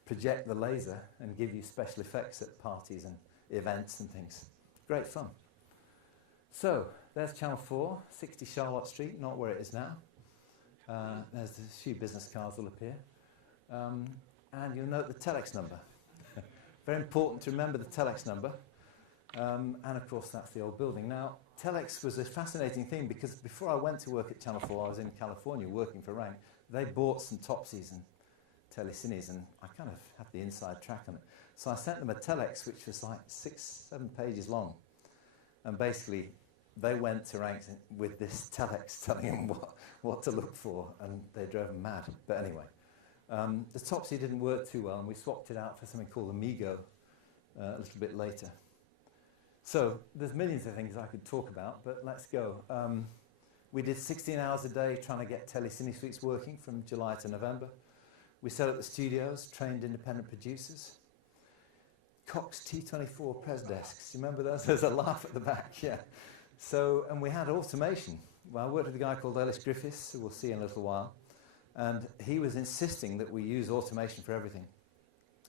project the laser and give you special effects at parties and events and things. Great fun. So, there's Channel 4, 60 Charlotte Street, not where it is now. There's a few business cards will appear. And you'll note the telex number. Very important to remember the telex number. And of course, that's the old building. Now, telex was a fascinating thing because before I went to work at Channel 4, I was in California working for Rank. They bought some Topsies and telecines, and I kind of had the inside track on it. So I sent them a telex, which was like 6-7 pages long. And basically, they went to Rank with this telex telling them what to look for, and they drove them mad. But anyway, the Topsy didn't work too well, and we swapped it out for something called Amigo a little bit later. So there's millions of things I could talk about, but let's go. We did 16 hours a day trying to get telecine suites working from July to November. We set up the studios, trained independent producers. Cox T24 press desks, you remember those? There's a laugh at the back, yeah. So, and we had automation. Well, I worked with a guy called Ellis Griffiths, who we'll see in a little while, and he was insisting that we use automation for everything.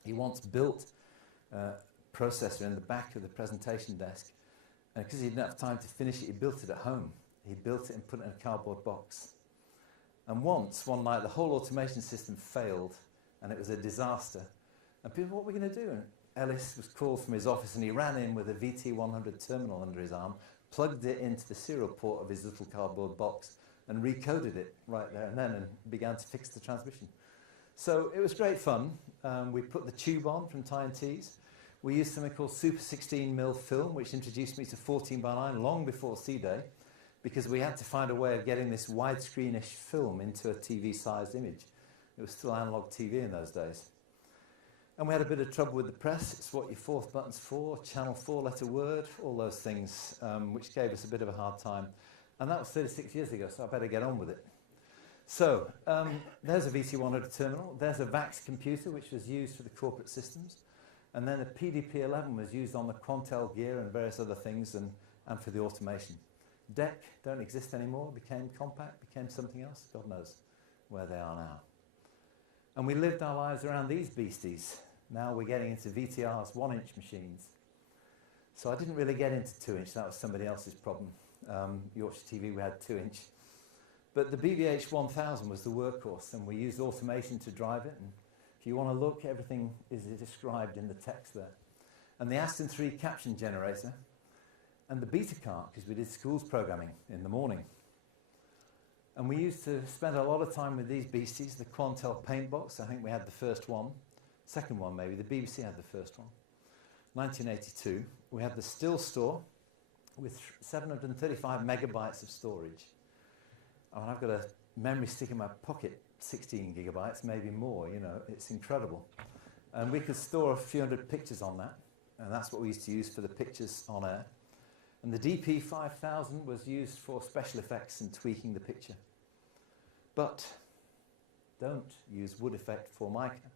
He once built a processor in the back of the presentation desk, and because he didn't have time to finish it, he built it at home. He built it and put it in a cardboard box. And once, one night, the whole automation system failed, and it was a disaster. And people, what are we going to do? And Ellis was called from his office, and he ran in with a VT100 terminal under his arm, plugged it into the serial port of his little cardboard box, and recoded it right there and then, and began to fix the transmission. So it was great fun. We put the tube on from TNTs. We used something called Super 16mm film, which introduced me to 14:9 long before C-Day, because we had to find a way of getting this widescreenish film into a TV-sized image. It was still analog TV in those days. And we had a bit of trouble with the press. It's what your fourth button's for, channel 4-letter word, all those things, which gave us a bit of a hard time. And that was 36 years ago, so I better get on with it. So, there's a VT100 terminal. There's a VAX computer, which was used for the corporate systems. And then a PDP-11 was used on the Quantel gear and various other things, and for the automation. DEC don't exist anymore, became compact, became something else. God knows where they are now. And we lived our lives around these beasties. Now we're getting into VTR's 1-inch machines. So I didn't really get into 2-inch, that was somebody else's problem. Yorkshire TV, we had 2-inch. But the BVH 1000 was the workhorse, and we used automation to drive it. And if you want to look, everything is described in the text there. And the Aston 3 caption generator, and the beta cart, because we did schools programming in the morning. And we used to spend a lot of time with these beasties, the Quantel paint box. I think we had the first one, second one maybe. The BBC had the first one. 1982. We had the Still Store with 735 megabytes of storage. And I've got a memory stick in my pocket, 16 gigabytes, maybe more, you know, it's incredible. And we could store a few hundred pictures on that, and that's what we used to use for the pictures on air. And the DP 5000 was used for special effects and tweaking the picture. But don't use wood effect Formica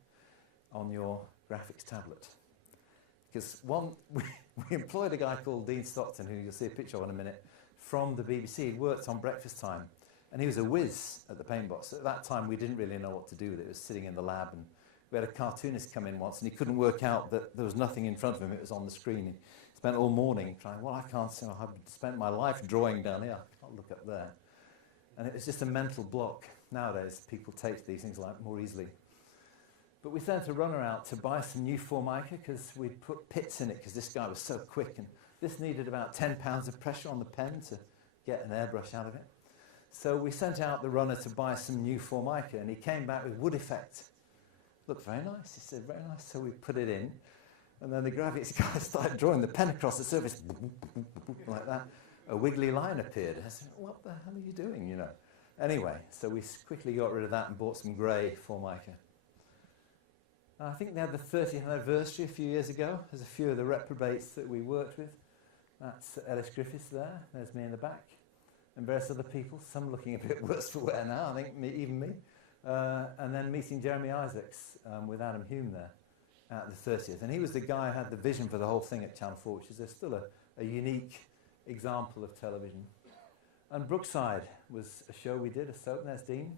on your graphics tablet. Because we employed a guy called Dean Stockton, who you'll see a picture of in a minute, from the BBC. He worked on Breakfast Time, and he was a whiz at the paint box. At that time, we didn't really know what to do with it. It was sitting in the lab, and we had a cartoonist come in once, and he couldn't work out that there was nothing in front of him. It was on the screen. He spent all morning trying, well, I can't see. I've spent my life drawing down here. I can't look up there. And it was just a mental block. Nowadays, people take these things like more easily. But we sent a runner out to buy some new Formica because we'd put pits in it because this guy was so quick, and this needed about 10 pounds of pressure on the pen to get an airbrush out of it. So we sent out the runner to buy some new Formica, and he came back with wood effect. Looked very nice. He said, very nice. So we put it in, and then the graphics guy started drawing the pen across the surface like that. A wiggly line appeared. I said, what the hell are you doing, you know? Anyway, so we quickly got rid of that and bought some grey Formica. I think they had the 30th anniversary a few years ago. There's a few of the reprobates that we worked with. That's Ellis Griffiths there. There's me in the back. And various other people, some looking a bit worse for wear now, I think, even me. And then meeting Jeremy Isaacs with Adam Hume there at the 30th. And he was the guy who had the vision for the whole thing at Channel 4, which is still a unique example of television. And Brookside was a show we did, a soap. There's Dean,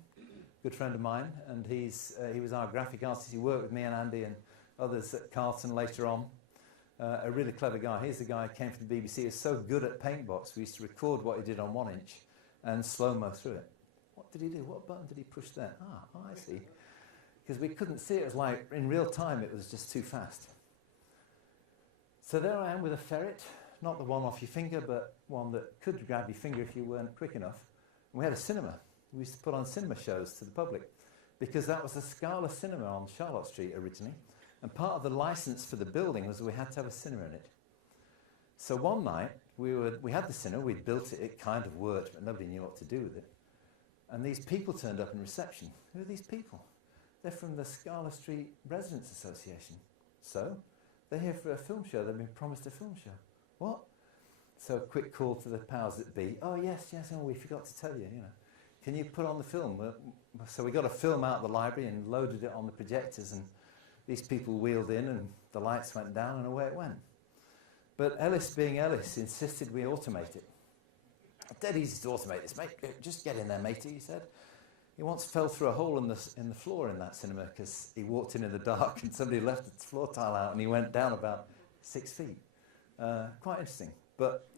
good friend of mine, and he was our graphic artist. He worked with me and Andy and others at Carlton later on. A really clever guy. Here's the guy who came from the BBC. He was so good at Paintbox, we used to record what he did on 1-inch and slow-mo through it. What did he do? What button did he push there? Oh, I see. Because we couldn't see it. It was like, in real time, it was just too fast. So there I am with a ferret, not the one off your finger, but one that could grab your finger if you weren't quick enough. And we had a cinema. We used to put on cinema shows to the public because that was the Scala Cinema on Charlotte Street originally. And part of the license for the building was we had to have a cinema in it. So one night, we had the cinema, we'd built it, it kind of worked, but nobody knew what to do with it. And these people turned up in reception. Who are these people? They're from the Scala Street Residents Association. So, they're here for a film show, they've been promised a film show. What? So a quick call to the powers that be. Oh yes, oh we forgot to tell you, Can you put on the film? So we got a film out of the library and loaded it on the projectors, and these people wheeled in and the lights went down and away it went. But Ellis, being Ellis, insisted we automate it. Dead easy to automate this, mate. Just get in there, matey, he said. He once fell through a hole in the floor in that cinema because he walked in the dark and somebody left the floor tile out and he went down about 6 feet. Quite interesting. But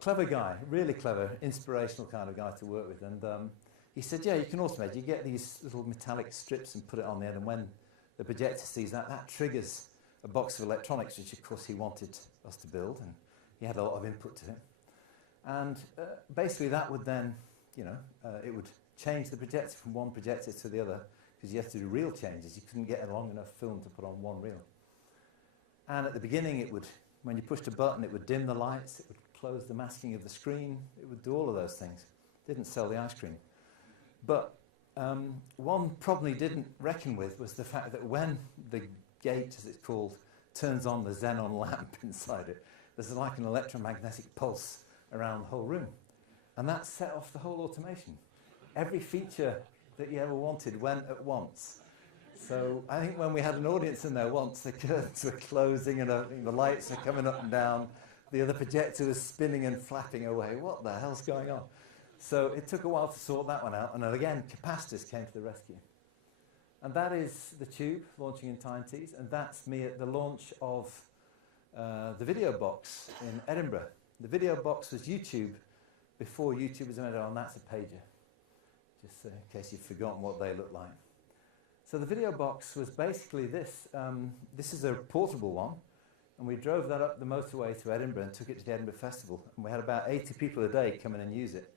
clever guy, really clever, inspirational kind of guy to work with. And he said, yeah, you can automate. You get these little metallic strips and put it on the end, and when the projector sees that, that triggers a box of electronics, which of course he wanted us to build, and he had a lot of input to it. And basically that would then, it would change the projector from one projector to the other, because you have to do reel changes. You couldn't get a long enough film to put on one reel. And at the beginning it would, when you pushed a button, it would dim the lights, it would close the masking of the screen, it would do all of those things. Didn't sell the ice cream. But one problem he didn't reckon with was the fact that when the gate, as it's called, turns on the xenon lamp inside it, there's like an electromagnetic pulse around the whole room. And that set off the whole automation. Every feature that you ever wanted went at once. So I think when we had an audience in there once, the curtains were closing and the lights were coming up and down, the other projector was spinning and flapping away. What the hell's going on? So it took a while to sort that one out, and then again, capacitors came to the rescue. And that is the Tube launching in Tyne-Tees, and that's me at the launch of the video box in Edinburgh. The video box was YouTube before YouTube was invented, and that's a pager, just in case you've forgotten what they look like. So the video box was basically this. This is a portable one, and we drove that up the motorway to Edinburgh and took it to the Edinburgh Festival, and we had about 80 people a day come in and use it.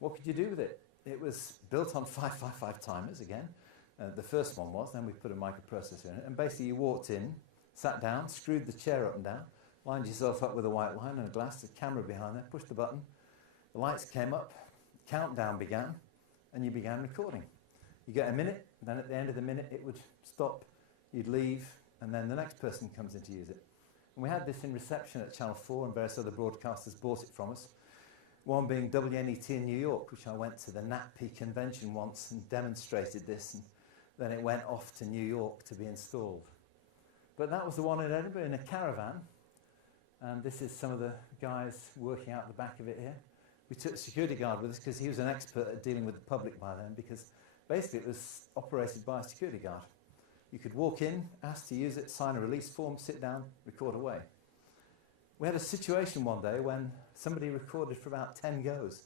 What could you do with it? It was built on 555 timers again. The first one was, then we put a microprocessor in it, and basically you walked in, sat down, screwed the chair up and down, lined yourself up with a white line and a glass, a camera behind there, pushed the button, the lights came up, countdown began, and you began recording. You get a minute, then at the end of the minute it would stop, you'd leave, and then the next person comes in to use it. And we had this in reception at Channel 4, and various other broadcasters bought it from us. One being WNET in New York, which I went to the NATP convention once and demonstrated this, and then it went off to New York to be installed. But that was the one in Edinburgh in a caravan, and this is some of the guys working out the back of it here. We took a security guard with us because he was an expert at dealing with the public by then, because basically it was operated by a security guard. You could walk in, ask to use it, sign a release form, sit down, record away. We had a situation one day when somebody recorded for about 10 goes.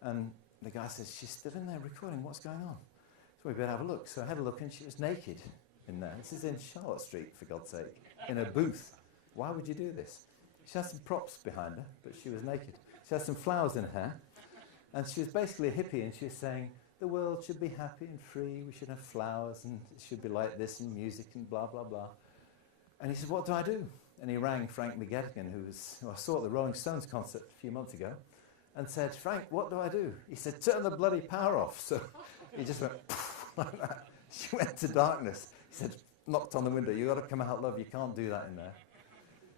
And the guy says, she's still in there recording, what's going on? So we better have a look. So I had a look and she was naked in there. This is in Charlotte Street, for God's sake, in a booth. Why would you do this? She had some props behind her, but she was naked. She had some flowers in her hair. And she was basically a hippie, and she was saying, the world should be happy and free, we should have flowers, and it should be like this, and music, and blah, blah, blah. And he said, what do I do? And he rang Frank McGettigan, who I saw at the Rolling Stones concert a few months ago, and said, Frank, what do I do? He said, turn the bloody power off. So he just went like that. She went to darkness. He said, knocked on the window, you've got to come out, love, you can't do that in there.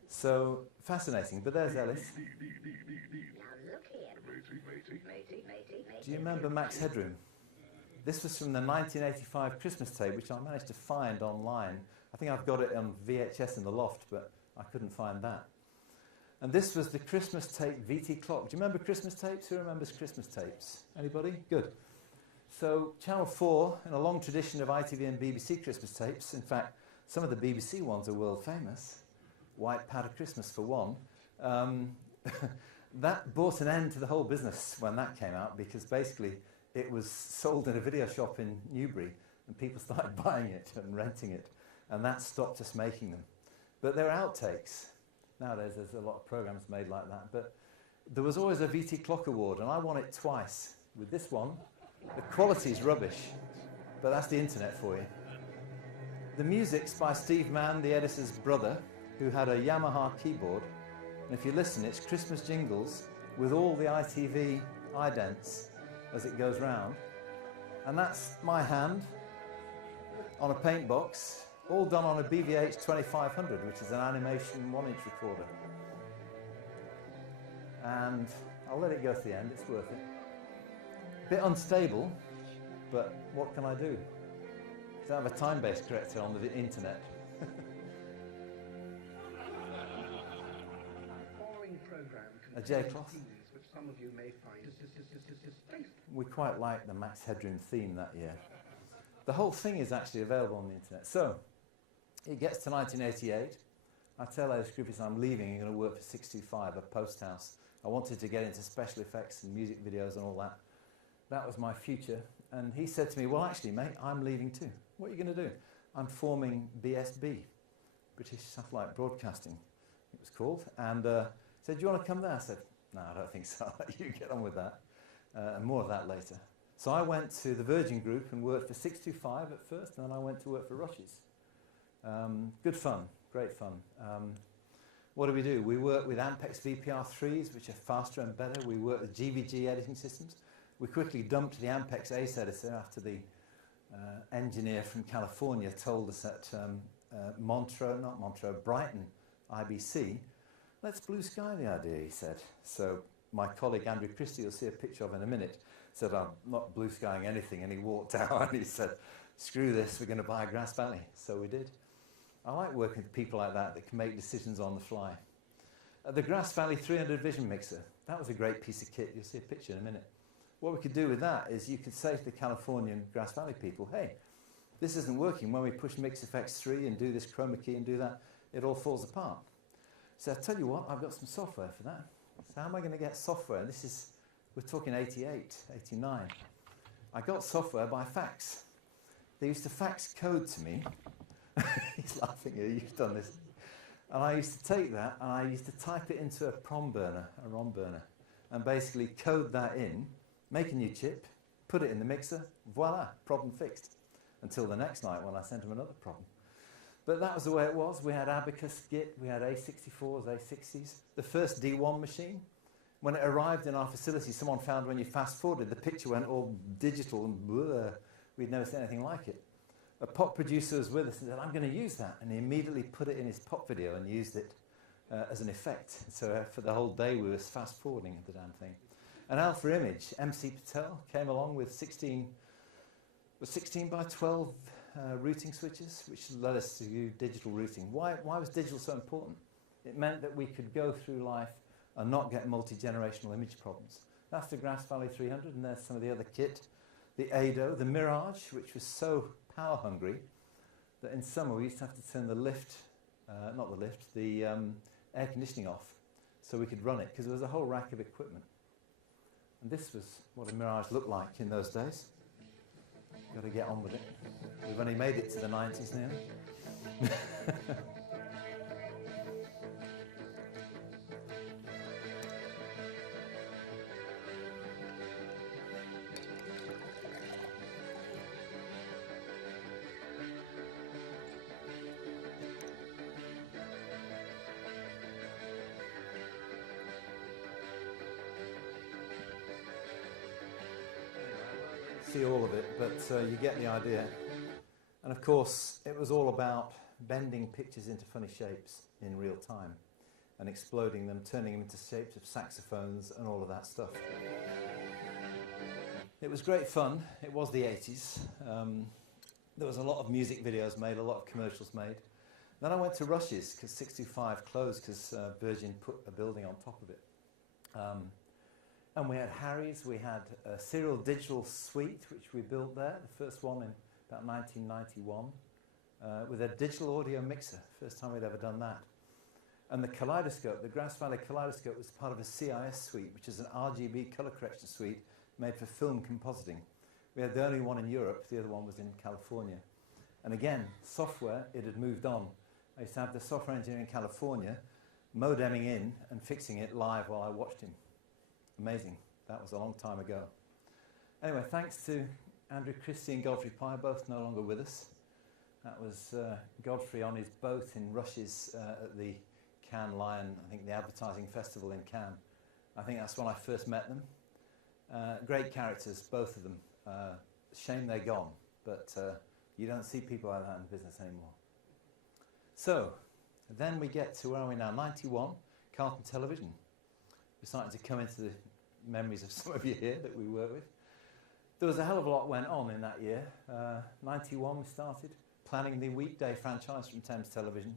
So fascinating. But there's Ellis. Do you remember Max Headroom? This was from the 1985 Christmas tape, which I managed to find online. I think I've got it on VHS in the loft, but I couldn't find that. And this was the Christmas tape VT clock. Do you remember Christmas tapes? Who remembers Christmas tapes? Anybody? Good. So Channel 4, in a long tradition of ITV and BBC Christmas tapes, in fact, some of the BBC ones are world famous. White Powder Christmas for one. That brought an end to the whole business when that came out, because basically it was sold in a video shop in Newbury and people started buying it and renting it, and that stopped us making them. But there are outtakes. Nowadays there's a lot of programs made like that, but there was always a VT Clock Award, and I won it twice. With this one, the quality's rubbish, but that's the internet for you. The music's by Steve Mann, the editor's brother, who had a Yamaha keyboard, and if you listen, it's Christmas jingles with all the ITV idents as it goes round. And that's my hand on a paint box, all done on a BVH 2500, which is an animation 1-inch recorder. And I'll let it go to the end, it's worth it. A bit unstable, but what can I do? I don't have a time-based corrector on the internet. A J-cloth. Which some of you may find distasteful. We quite like the Max Headroom theme that year. The whole thing is actually available on the internet. So, it gets to 1988. I tell Ellis Griffiths I'm leaving and going to work for 625, a post house. I wanted to get into special effects and music videos and all that. That was my future. And he said to me, well, actually, mate, I'm leaving too. What are you going to do? I'm forming BSB, British Satellite Broadcasting, it was called. And said, do you want to come there? I said, no, I don't think so. I'll let you get on with that. And more of that later. So I went to the Virgin Group and worked for 625 at first, and then I went to work for Rushes. Good fun, great fun. What do? We work with Ampex VPR3s, which are faster and better. We work with GVG editing systems. We quickly dumped the Ampex Ace editor after the engineer from California told us at Brighton IBC, let's blue sky the idea, he said. So my colleague Andrew Christie, you'll see a picture of in a minute, said, I'm not blue skying anything, and he walked out and he said, screw this, we're going to buy Grass Valley. So we did. I like working with people like that that can make decisions on the fly. The Grass Valley 300 Vision Mixer, that was a great piece of kit. You'll see a picture in a minute. What we could do with that is you could say to the Californian Grass Valley people, hey, this isn't working. When we push MixFX 3 and do this chroma key and do that, it all falls apart. So I tell you what, I've got some software for that. So how am I going to get software? This is, we're talking 88, 89. I got software by fax. They used to fax code to me. He's laughing here, you've done this. And I used to take that and I used to type it into a ROM burner, and basically code that in, make a new chip, put it in the mixer, voila, problem fixed. Until the next night when I sent him another problem. But that was the way it was. We had Abacus, Git, we had A64s, A60s. The first D1 machine, when it arrived in our facility, someone found when you fast forwarded, the picture went all digital and blur. We'd never seen anything like it. A pop producer was with us and said, I'm going to use that. And he immediately put it in his pop video and used it as an effect. So for the whole day, we were fast forwarding the damn thing. An Alpha Image, MC Patel, came along with 16 by 12 routing switches, which led us to do digital routing. Why was digital so important? It meant that we could go through life and not get multi-generational image problems. That's the Grass Valley 300, and there's some of the other kit. The Ado, the Mirage, which was so power hungry that in summer we used to have to turn the air conditioning off so we could run it, because there was a whole rack of equipment. And this was what a Mirage looked like in those days. Got to get on with it. We've only made it to the 90s nearly. See all of it, but you get the idea. And of course, it was all about bending pictures into funny shapes in real time and exploding them, turning them into shapes of saxophones and all of that stuff. It was great fun. It was the 80s. There was a lot of music videos made, a lot of commercials made. Then I went to Rushes because 625 closed because Virgin put a building on top of it. And we had Harry's, we had a serial digital suite, which we built there, the first one in about 1991, with a digital audio mixer, first time we'd ever done that. And the Kaleidoscope, the Grass Valley Kaleidoscope, was part of a CIS suite, which is an RGB colour correction suite made for film compositing. We had the only one in Europe, the other one was in California. And again, software, it had moved on. I used to have the software engineer in California modeming in and fixing it live while I watched him. Amazing. That was a long time ago. Anyway, thanks to Andrew Christie and Godfrey Pye, both no longer with us. That was Godfrey on his boat in rushes at the Cannes Lion, I think the advertising festival in Cannes. I think that's when I first met them. Great characters, both of them. Shame they're gone, but you don't see people like that in business anymore. So, then we get to where are we now? 91, Carlton Television. We're starting to come into the memories of some of you here that we work with. There was a hell of a lot went on in that year. 91 we started, planning the weekday franchise from Thames Television,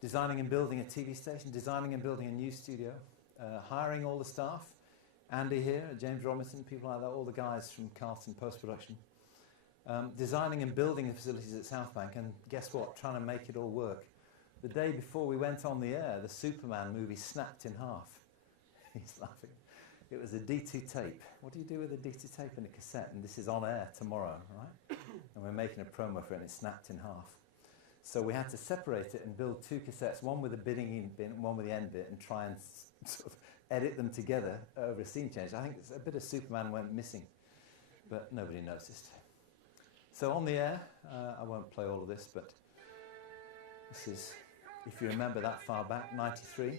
designing and building a TV station, designing and building a news studio, hiring all the staff, Andy here, James Robinson, people like that, all the guys from Carlton post-production, designing and building the facilities at South Bank, and guess what, trying to make it all work. The day before we went on the air, the Superman movie snapped in half. He's laughing. It was a D2 tape. What do you do with a D2 tape and a cassette? And this is on air tomorrow, right? And we're making a promo for it and it snapped in half. So we had to separate it and build two cassettes, one with a bidding in bit and one with the end bit, and try and sort of edit them together over a scene change. I think a bit of Superman went missing, but nobody noticed. So on the air, I won't play all of this, but this is, if you remember that far back, 93.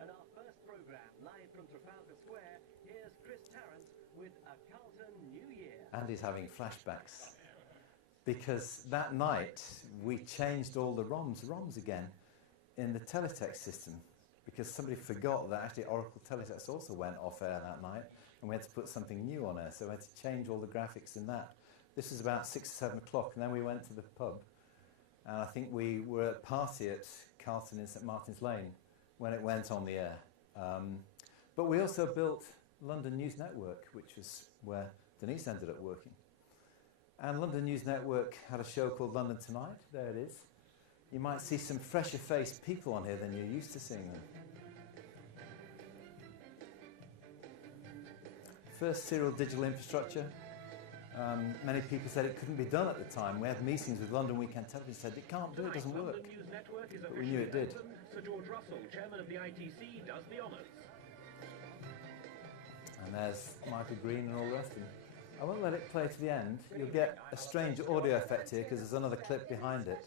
And our first programme, live from Trafalgar Square, here's Chris Tarrant with A Carlton New Year. Andy's having flashbacks. Because that night, we changed all the ROMs again in the teletext system. Because somebody forgot that actually Oracle Teletext also went off air that night, and we had to put something new on air, so we had to change all the graphics in that. This was about 6 or 7 o'clock, and then we went to the pub, and I think we were at a party at Carlton in St Martin's Lane when it went on the air. But we also built London News Network, which is where Denise ended up working. And London News Network had a show called London Tonight. There it is. You might see some fresher faced people on here than you're used to seeing them. First serial digital infrastructure. Many people said it couldn't be done at the time. We had meetings with London Weekend Television, said it can't do it, doesn't work. But we knew it did. Sir George Russell, chairman of the ITC, does the honours. And there's Michael Green and all the rest of them. I won't let it play to the end. You'll get a strange audio effect here because there's another clip behind it.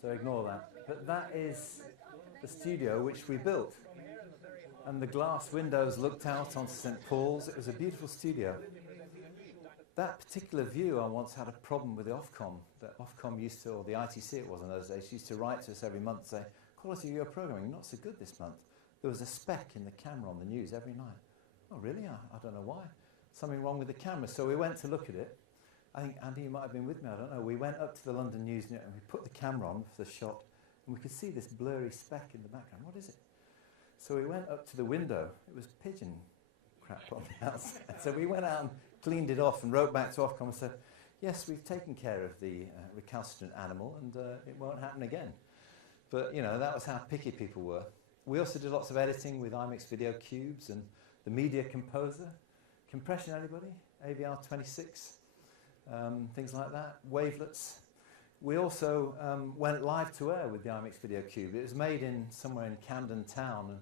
So ignore that. But that is the studio which we built. And the glass windows looked out onto St Paul's. It was a beautiful studio. That particular view, I once had a problem with the Ofcom. The Ofcom used to, or the ITC it was in those days, used to write to us every month and say, quality of your programming, not so good this month. There was a speck in the camera on the news every night. Oh, really? I don't know why. Something wrong with the camera. So we went to look at it. I think, Andy, you might have been with me, I don't know. We went up to the London News and we put the camera on for the shot, and we could see this blurry speck in the background. What is it? So we went up to the window. It was pigeon crap on the outside. So we went out and cleaned it off and wrote back to Ofcom and said, yes, we've taken care of the recalcitrant animal and it won't happen again. But, you know, that was how picky people were. We also did lots of editing with IMAX Video Cubes and the Media Composer. Compression, anybody? AVR 26, things like that. Wavelets. We also went live to air with the IMAX Video Cube. It was made in somewhere in Camden Town, and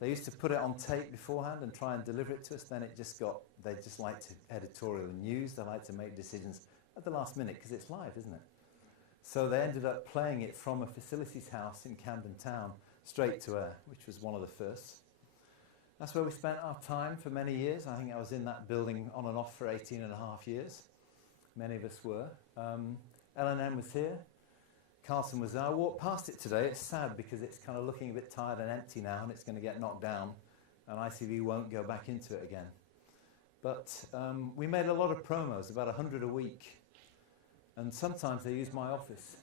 they used to put it on tape beforehand and try and deliver it to us. Then it just got, they just like to editorial and news. They like to make decisions at the last minute because it's live, isn't it? So they ended up playing it from a facilities house in Camden Town straight to air, which was one of the firsts. That's where we spent our time for many years. I think I was in that building on and off for 18 and a half years. Many of us were. L&M was here. Carlton was there. I walked past it today. It's sad because it's kind of looking a bit tired and empty now, and it's going to get knocked down, and ITV won't go back into it again. But we made a lot of promos, about 100 a week, and sometimes they used my office.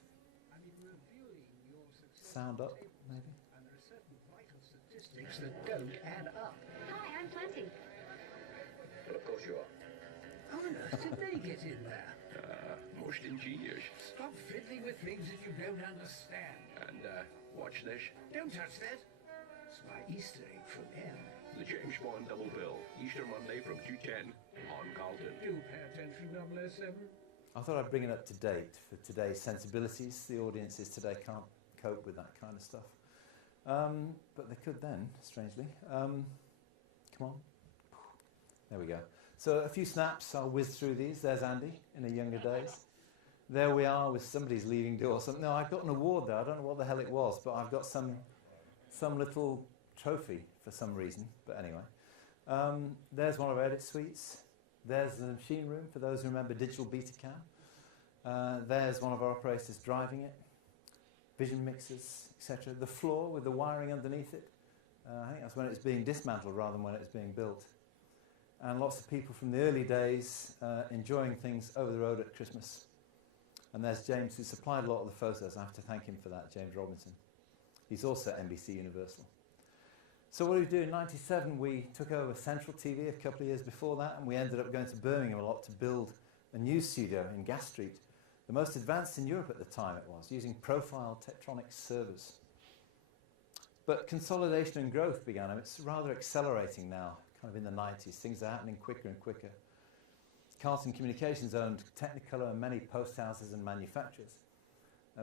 Sound up, maybe? And there are certain vital statistics that don't add up. Hi, I'm Plenty. Well, of course you are. How on earth did they get in there? Most ingenious. Stop fiddling with things that you don't understand. And watch this. Don't touch that. It's my Easter egg from M. The James Bond Double Bill, Easter Monday from 2:10 on Carlton. Do pay attention, 007. I thought I'd bring it up to date for today's sensibilities. The audiences today can't cope with that kind of stuff. But they could then, strangely. Come on. There we go. So a few snaps, I'll whiz through these. There's Andy in the younger days. There we are with somebody's leaving do or something. No, I got an award there. I don't know what the hell it was, but I've got some little trophy for some reason. But anyway. There's one of our edit suites. There's the machine room for those who remember Digital Betacam. There's one of our operators driving it. Vision mixers, etc. The floor with the wiring underneath it. I think that's when it was being dismantled rather than when it was being built. And lots of people from the early days enjoying things over the road at Christmas. And there's James, who supplied a lot of the photos. I have to thank him for that, James Robinson. He's also at NBC Universal. So what did we do? In '97, we took over Central TV a couple of years before that, and we ended up going to Birmingham a lot to build a news studio in Gas Street. The most advanced in Europe at the time it was, using profile Tektronix servers. But consolidation and growth began, and it's rather accelerating now, kind of in the 90s. Things are happening quicker and quicker. Carlton Communications owned Technicolor and many post houses and manufacturers.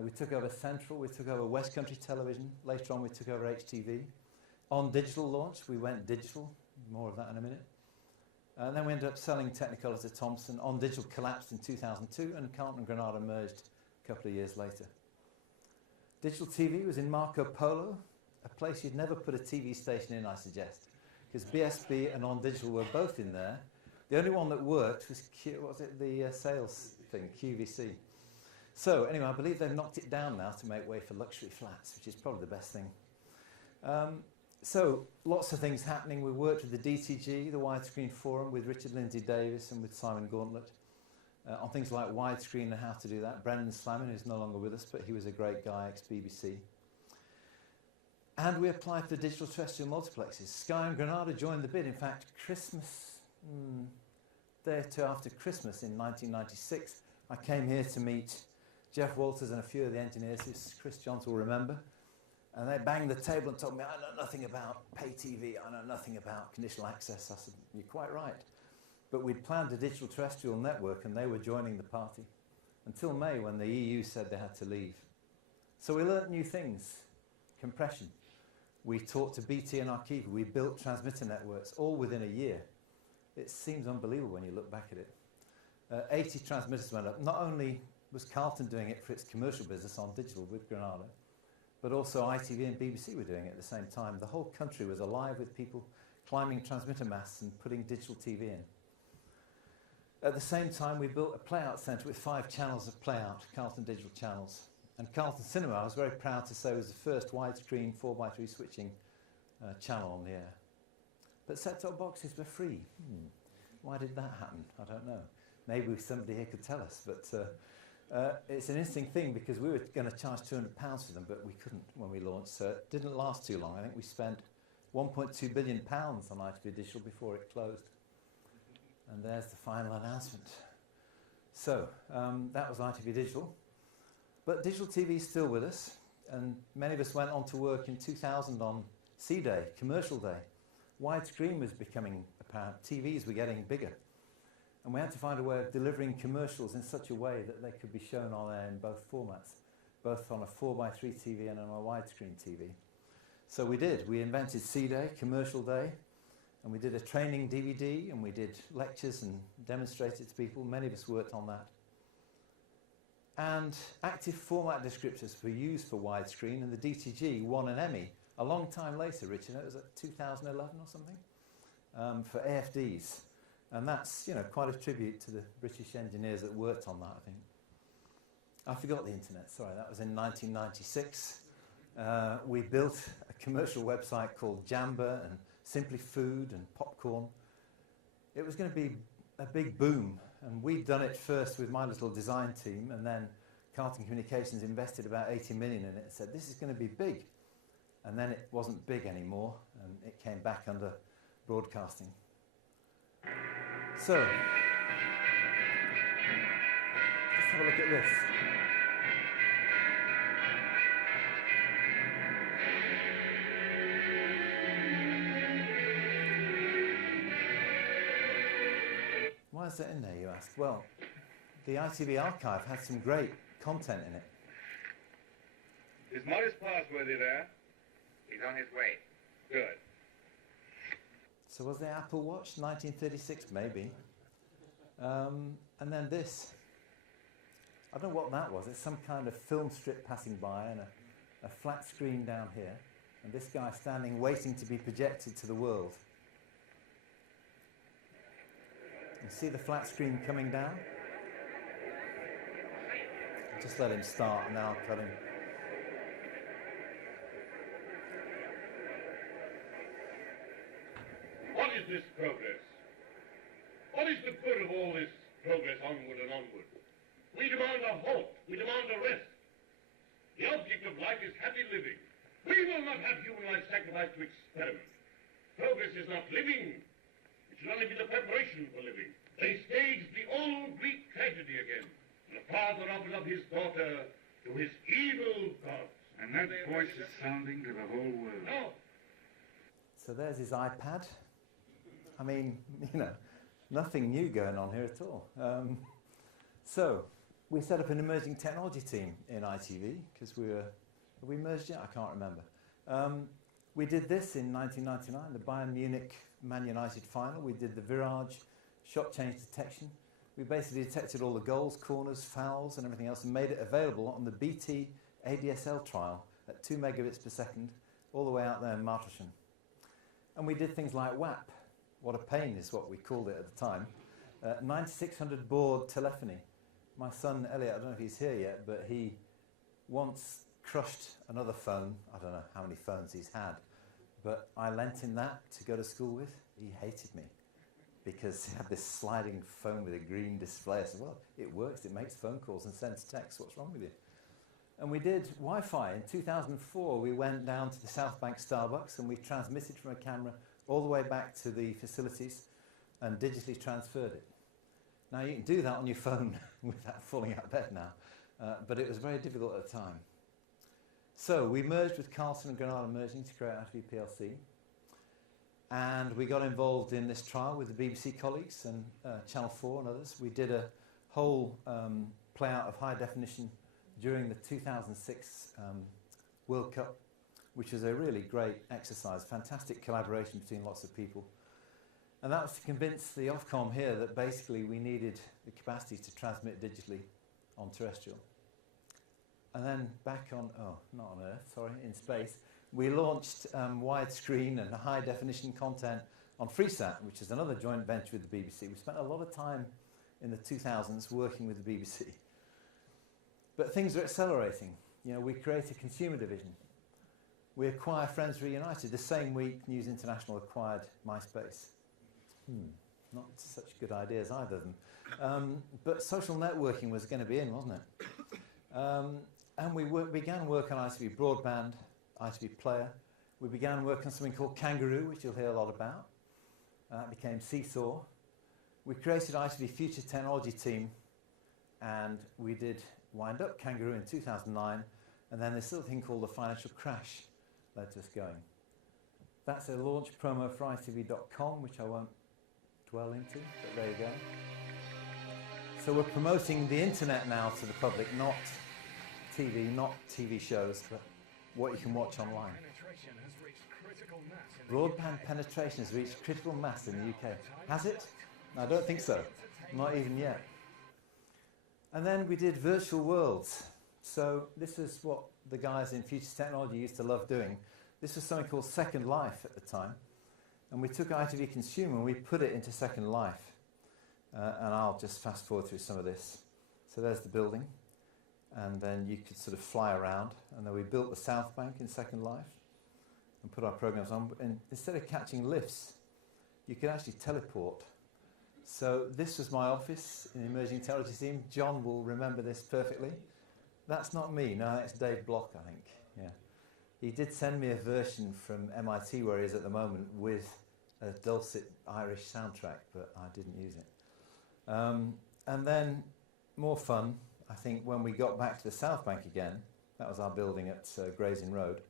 We took over Central, we took over West Country Television, later on we took over HTV. On digital launch, we went digital, more of that in a minute. And then we ended up selling Technicolor to Thomson. On digital collapsed in 2002, and Carlton and Granada merged a couple of years later. Digital TV was in Marco Polo, a place you'd never put a TV station in, I suggest, because BSB and On Digital were both in there. The only one that worked was the sales thing, QVC. So anyway, I believe they've knocked it down now to make way for luxury flats, which is probably the best thing. So lots of things happening. We worked with the DTG, the Widescreen Forum, with Richard Lindsay Davis and with Simon Gauntlet on things like widescreen and how to do that. Brendan Slammin, who's no longer with us, but he was a great guy, ex-BBC. And we applied for digital terrestrial multiplexes. Sky and Granada joined the bid. In fact, Christmas, day or two after Christmas in 1996, I came here to meet Jeff Walters and a few of the engineers who Chris Johns will remember. And they banged the table and told me, I know nothing about pay TV, I know nothing about conditional access. I said, you're quite right. But we'd planned a digital terrestrial network and they were joining the party until May, when the EU said they had to leave. So we learnt new things. Compression. We talked to BT and Arqiva. We built transmitter networks all within a year. It seems unbelievable when you look back at it. 80 transmitters went up. Not only was Carlton doing it for its commercial business on digital with Granada, but also ITV and BBC were doing it at the same time. The whole country was alive with people climbing transmitter masts and putting digital TV in. At the same time, we built a playout centre with 5 channels of playout, Carlton Digital Channels. And Carlton Cinema, I was very proud to say, was the first widescreen 4x3 switching channel on the air. But set-top boxes were free. Why did that happen? I don't know. Maybe somebody here could tell us, but it's an interesting thing because we were going to charge £200 for them, but we couldn't when we launched, so it didn't last too long. I think we spent £1.2 billion on ITV Digital before it closed. And there's the final announcement. So that was ITV Digital. But digital TV is still with us, and many of us went on to work in 2000 on C-Day, commercial day. Widescreen was becoming apparent, TVs were getting bigger. And we had to find a way of delivering commercials in such a way that they could be shown on air in both formats, both on a 4x3 TV and on a widescreen TV. So we did. We invented C-Day, commercial day, and we did a training DVD, and we did lectures and demonstrated to people. Many of us worked on that. And active format descriptors were used for widescreen, and the DTG won an Emmy a long time later, Richard. It was at 2011 or something, for AFDs. And that's, you know, quite a tribute to the British engineers that worked on that, I think. I forgot the internet, sorry, that was in 1996. We built a commercial website called Jamba and Simply Food and Popcorn. It was going to be a big boom, and we'd done it first with my little design team, and then Carlton Communications invested about 80 million in it and said, this is going to be big. And then it wasn't big anymore, and it came back under broadcasting. So, let's have a look at this. is that in there, you ask? Well, the ITV archive had some great content in it. Is Morris Parsworthy there? He's on his way. Good. So was the Apple Watch? 1936, maybe. And then this. I don't know what that was. It's some kind of film strip passing by and a flat screen down here. And this guy standing waiting to be projected to the world. You see the flat screen coming down? Just let him start and then I'll cut him. What is this progress? What is the good of all this progress onward and onward? We demand a halt. We demand a rest. The object of life is happy living. We will not have human life sacrificed to experiment. Progress is not living. It should only be the preparation for living. They staged the old Greek tragedy again. And the father offered up his daughter to his evil gods. And that voice is sounding to the whole world. No. So there's his iPad. I mean, you know, nothing new going on here at all. So we set up an emerging technology team in ITV because have we merged yet? I can't remember. We did this in 1999, the Bayern Munich Man United final. We did the Virage shot change detection. We basically detected all the goals, corners, fouls and everything else and made it available on the BT ADSL trial at 2 megabits per second all the way out there in Martlesham. And we did things like WAP. What a pain is what we called it at the time. 9600 baud telephony. My son Elliot, I don't know if he's here yet, but he once crushed another phone. I don't know how many phones he's had, but I lent him that to go to school with. He hated me because he had this sliding phone with a green display. I said, well, it works, it makes phone calls and sends texts, what's wrong with you? And we did Wi-Fi. In 2004, we went down to the South Bank Starbucks and we transmitted from a camera all the way back to the facilities and digitally transferred it. Now, you can do that on your phone without falling out of bed now, but it was very difficult at the time. So we merged with Carlton and Granada Merging to create ITV PLC. And we got involved in this trial with the BBC colleagues and Channel 4 and others. We did a whole play-out of high definition during the 2006 World Cup, which was a really great exercise, fantastic collaboration between lots of people. And that was to convince the Ofcom here that basically we needed the capacity to transmit digitally on terrestrial. And then back on, not on Earth, sorry, in space, we launched widescreen and high definition content on FreeSat, which is another joint venture with the BBC. We spent a lot of time in the 2000s working with the BBC. But things are accelerating. You know, we create a consumer division. We acquire Friends Reunited. The same week, News International acquired MySpace. Not such good ideas, either of them. But social networking was going to be in, wasn't it? And we began work on ITV Broadband, ITV Player. We began work on something called Kangaroo, which you'll hear a lot about. That became Seesaw. We created ITV Future Technology Team, and we did wind up Kangaroo in 2009, and then this little thing called the financial crash led to us going. That's a launch promo for ITV.com, which I won't dwell into, but there you go. So we're promoting the internet now to the public, not TV shows, but what you can watch online. Broadband penetration has reached critical mass in the UK. Has it? I don't think so. Not even yet. And then we did virtual worlds. So this is what the guys in Future Technology used to love doing. This was something called Second Life at the time. And we took ITV Consumer and we put it into Second Life. And I'll just fast forward through some of this. So there's the building. And then you could sort of fly around. And then we built the South Bank in Second Life and put our programs on. And instead of catching lifts, you could actually teleport. So this was my office in the Emerging Technology team. John will remember this perfectly. That's not me. No, that's Dave Block, I think. Yeah. He did send me a version from MIT, where he is at the moment, with a dulcet Irish soundtrack, but I didn't use it. And then, more fun, I think, when we got back to the South Bank again, that was our building at Gray's Inn Road,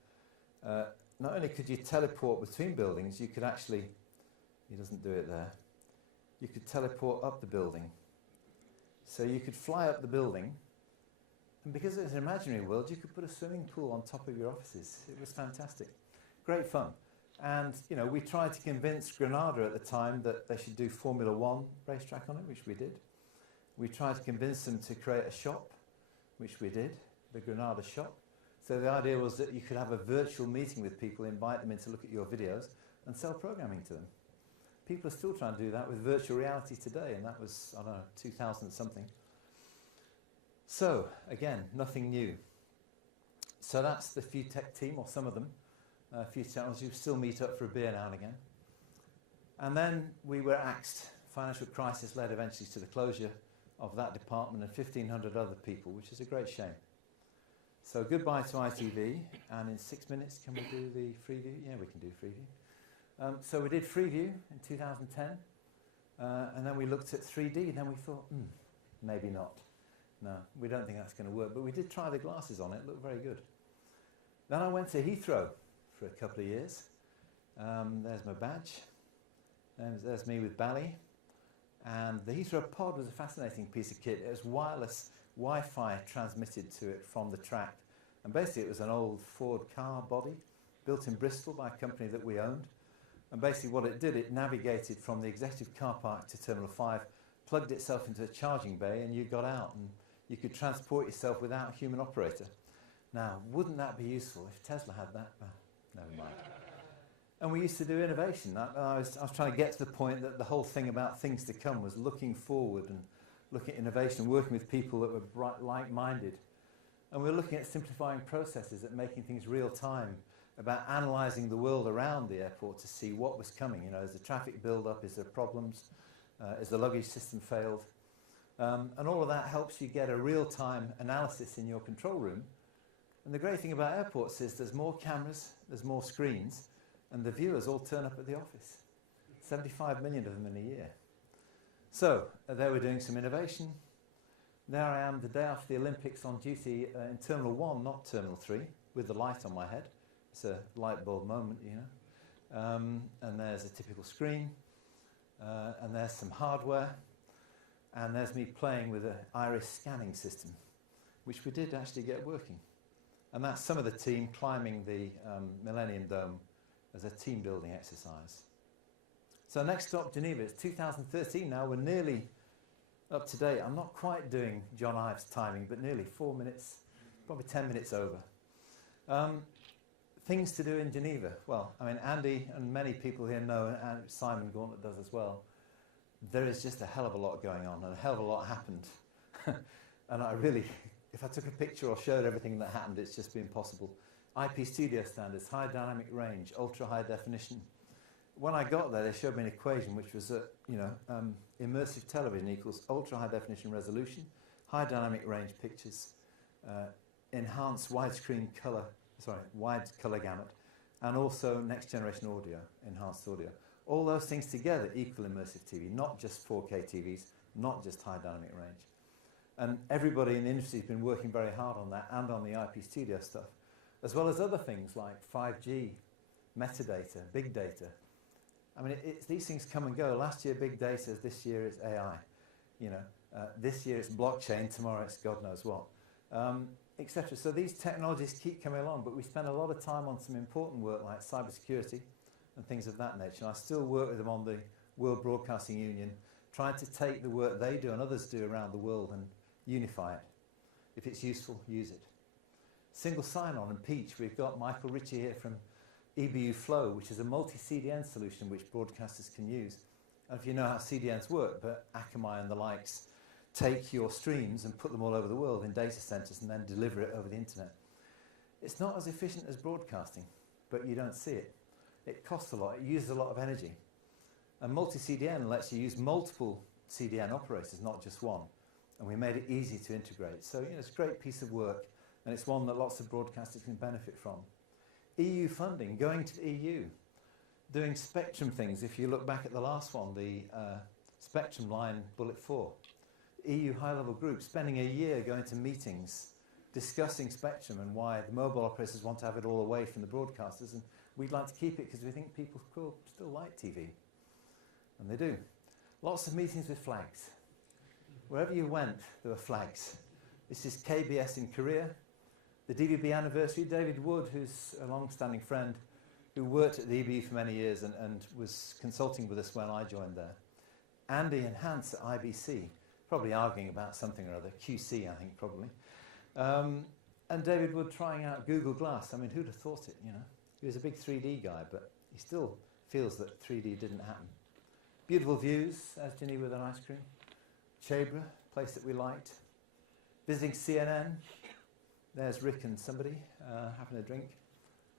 not only could you teleport between buildings, you could actually, he doesn't do it there, you could teleport up the building. So you could fly up the building, and because it was an imaginary world, you could put a swimming pool on top of your offices. It was fantastic. Great fun. And, you know, we tried to convince Granada at the time that they should do Formula One racetrack on it, which we did. We tried to convince them to create a shop, which we did, the Granada shop. So the idea was that you could have a virtual meeting with people, invite them in to look at your videos, and sell programming to them. People are still trying to do that with virtual reality today, and that was, I don't know, 2000 something. So, again, nothing new. So that's the FewTech team, or some of them. Few technologies, we still meet up for a beer now and again. And then we were axed. Financial crisis led eventually to the closure of that department and 1,500 other people, which is a great shame. So goodbye to ITV, and in 6 minutes, can we do the Freeview? Yeah, we can do Freeview. So we did Freeview in 2010, and then we looked at 3D, and then we thought, maybe not. No, we don't think that's going to work, but we did try the glasses on it, it looked very good. Then I went to Heathrow for a couple of years. There's my badge. There's me with Bally. And the Heathrow pod was a fascinating piece of kit. It was wireless Wi-Fi transmitted to it from the track. And basically it was an old Ford car body built in Bristol by a company that we owned. And basically what it did, it navigated from the executive car park to Terminal 5, plugged itself into a charging bay, and you got out and you could transport yourself without a human operator. Now, wouldn't that be useful if Tesla had that? Never mind. And we used to do innovation. I was trying to get to the point that the whole thing about things to come was looking forward and looking at innovation, working with people that were like-minded. And we were looking at simplifying processes, at making things real time, about analysing the world around the airport to see what was coming. You know, is the traffic build up? Is there problems? Is the luggage system failed? And all of that helps you get a real-time analysis in your control room. And the great thing about airports is there's more cameras, there's more screens, and the viewers all turn up at the office. 75 million of them in a year. So, there we're doing some innovation. There I am the day after the Olympics on duty in Terminal 1, not Terminal 3, with the light on my head. It's a light bulb moment, you know. And there's a typical screen, and there's some hardware, and there's me playing with an iris scanning system, which we did actually get working. And that's some of the team climbing the Millennium Dome as a team building exercise. So next stop, Geneva. It's 2013 now. We're nearly up to date. I'm not quite doing John Ives timing, but nearly 4 minutes, probably 10 minutes over. Things to do in Geneva. Well, I mean, Andy and many people here know, and Simon Gauntlet does as well, there is just a hell of a lot going on, and a hell of a lot happened. And I really, if I took a picture or showed everything that happened, it's just been impossible. IP studio standards, high dynamic range, ultra high definition. When I got there, they showed me an equation which was that, immersive television equals ultra high definition resolution, high dynamic range pictures, enhanced wide color gamut, and also next generation audio, enhanced audio. All those things together equal immersive TV, not just 4K TVs, not just high dynamic range. And everybody in the industry has been working very hard on that and on the IP studio stuff, as well as other things like 5G, metadata, big data. I mean, these things come and go. Last year, big data. This year, it's AI. This year, it's blockchain. Tomorrow, it's God knows what, etc. So these technologies keep coming along, but we spend a lot of time on some important work like cybersecurity and things of that nature. And I still work with them on the World Broadcasting Union, trying to take the work they do and others do around the world and unify it. If it's useful, use it. Single sign-on and Peach. We've got Michael Ritchie here from EBU Flow, which is a multi-CDN solution which broadcasters can use. And if you know how CDNs work, but Akamai and the likes take your streams and put them all over the world in data centers and then deliver it over the internet. It's not as efficient as broadcasting, but you don't see it. It costs a lot, it uses a lot of energy. And multi-CDN lets you use multiple CDN operators, not just one. And we made it easy to integrate. So it's a great piece of work, and it's one that lots of broadcasters can benefit from. EU funding, going to the EU, doing spectrum things. If you look back at the last one, the spectrum line bullet 4, EU high-level group spending a year going to meetings, discussing spectrum and why the mobile operators want to have it all away from the broadcasters, and we'd like to keep it because we think people still like TV, and they do. Lots of meetings with flags. Wherever you went, there were flags. This is KBS in Korea. The DVB anniversary, David Wood, who's a long-standing friend, who worked at the EBU for many years and was consulting with us when I joined there. Andy and Hans at IBC, probably arguing about something or other, QC I think probably. And David Wood trying out Google Glass. I mean, who'd have thought it, you know? He was a big 3D guy, but he still feels that 3D didn't happen. Beautiful views, as Geneva with an ice cream. Chebra, place that we liked. Visiting CNN. There's Rick and somebody having a drink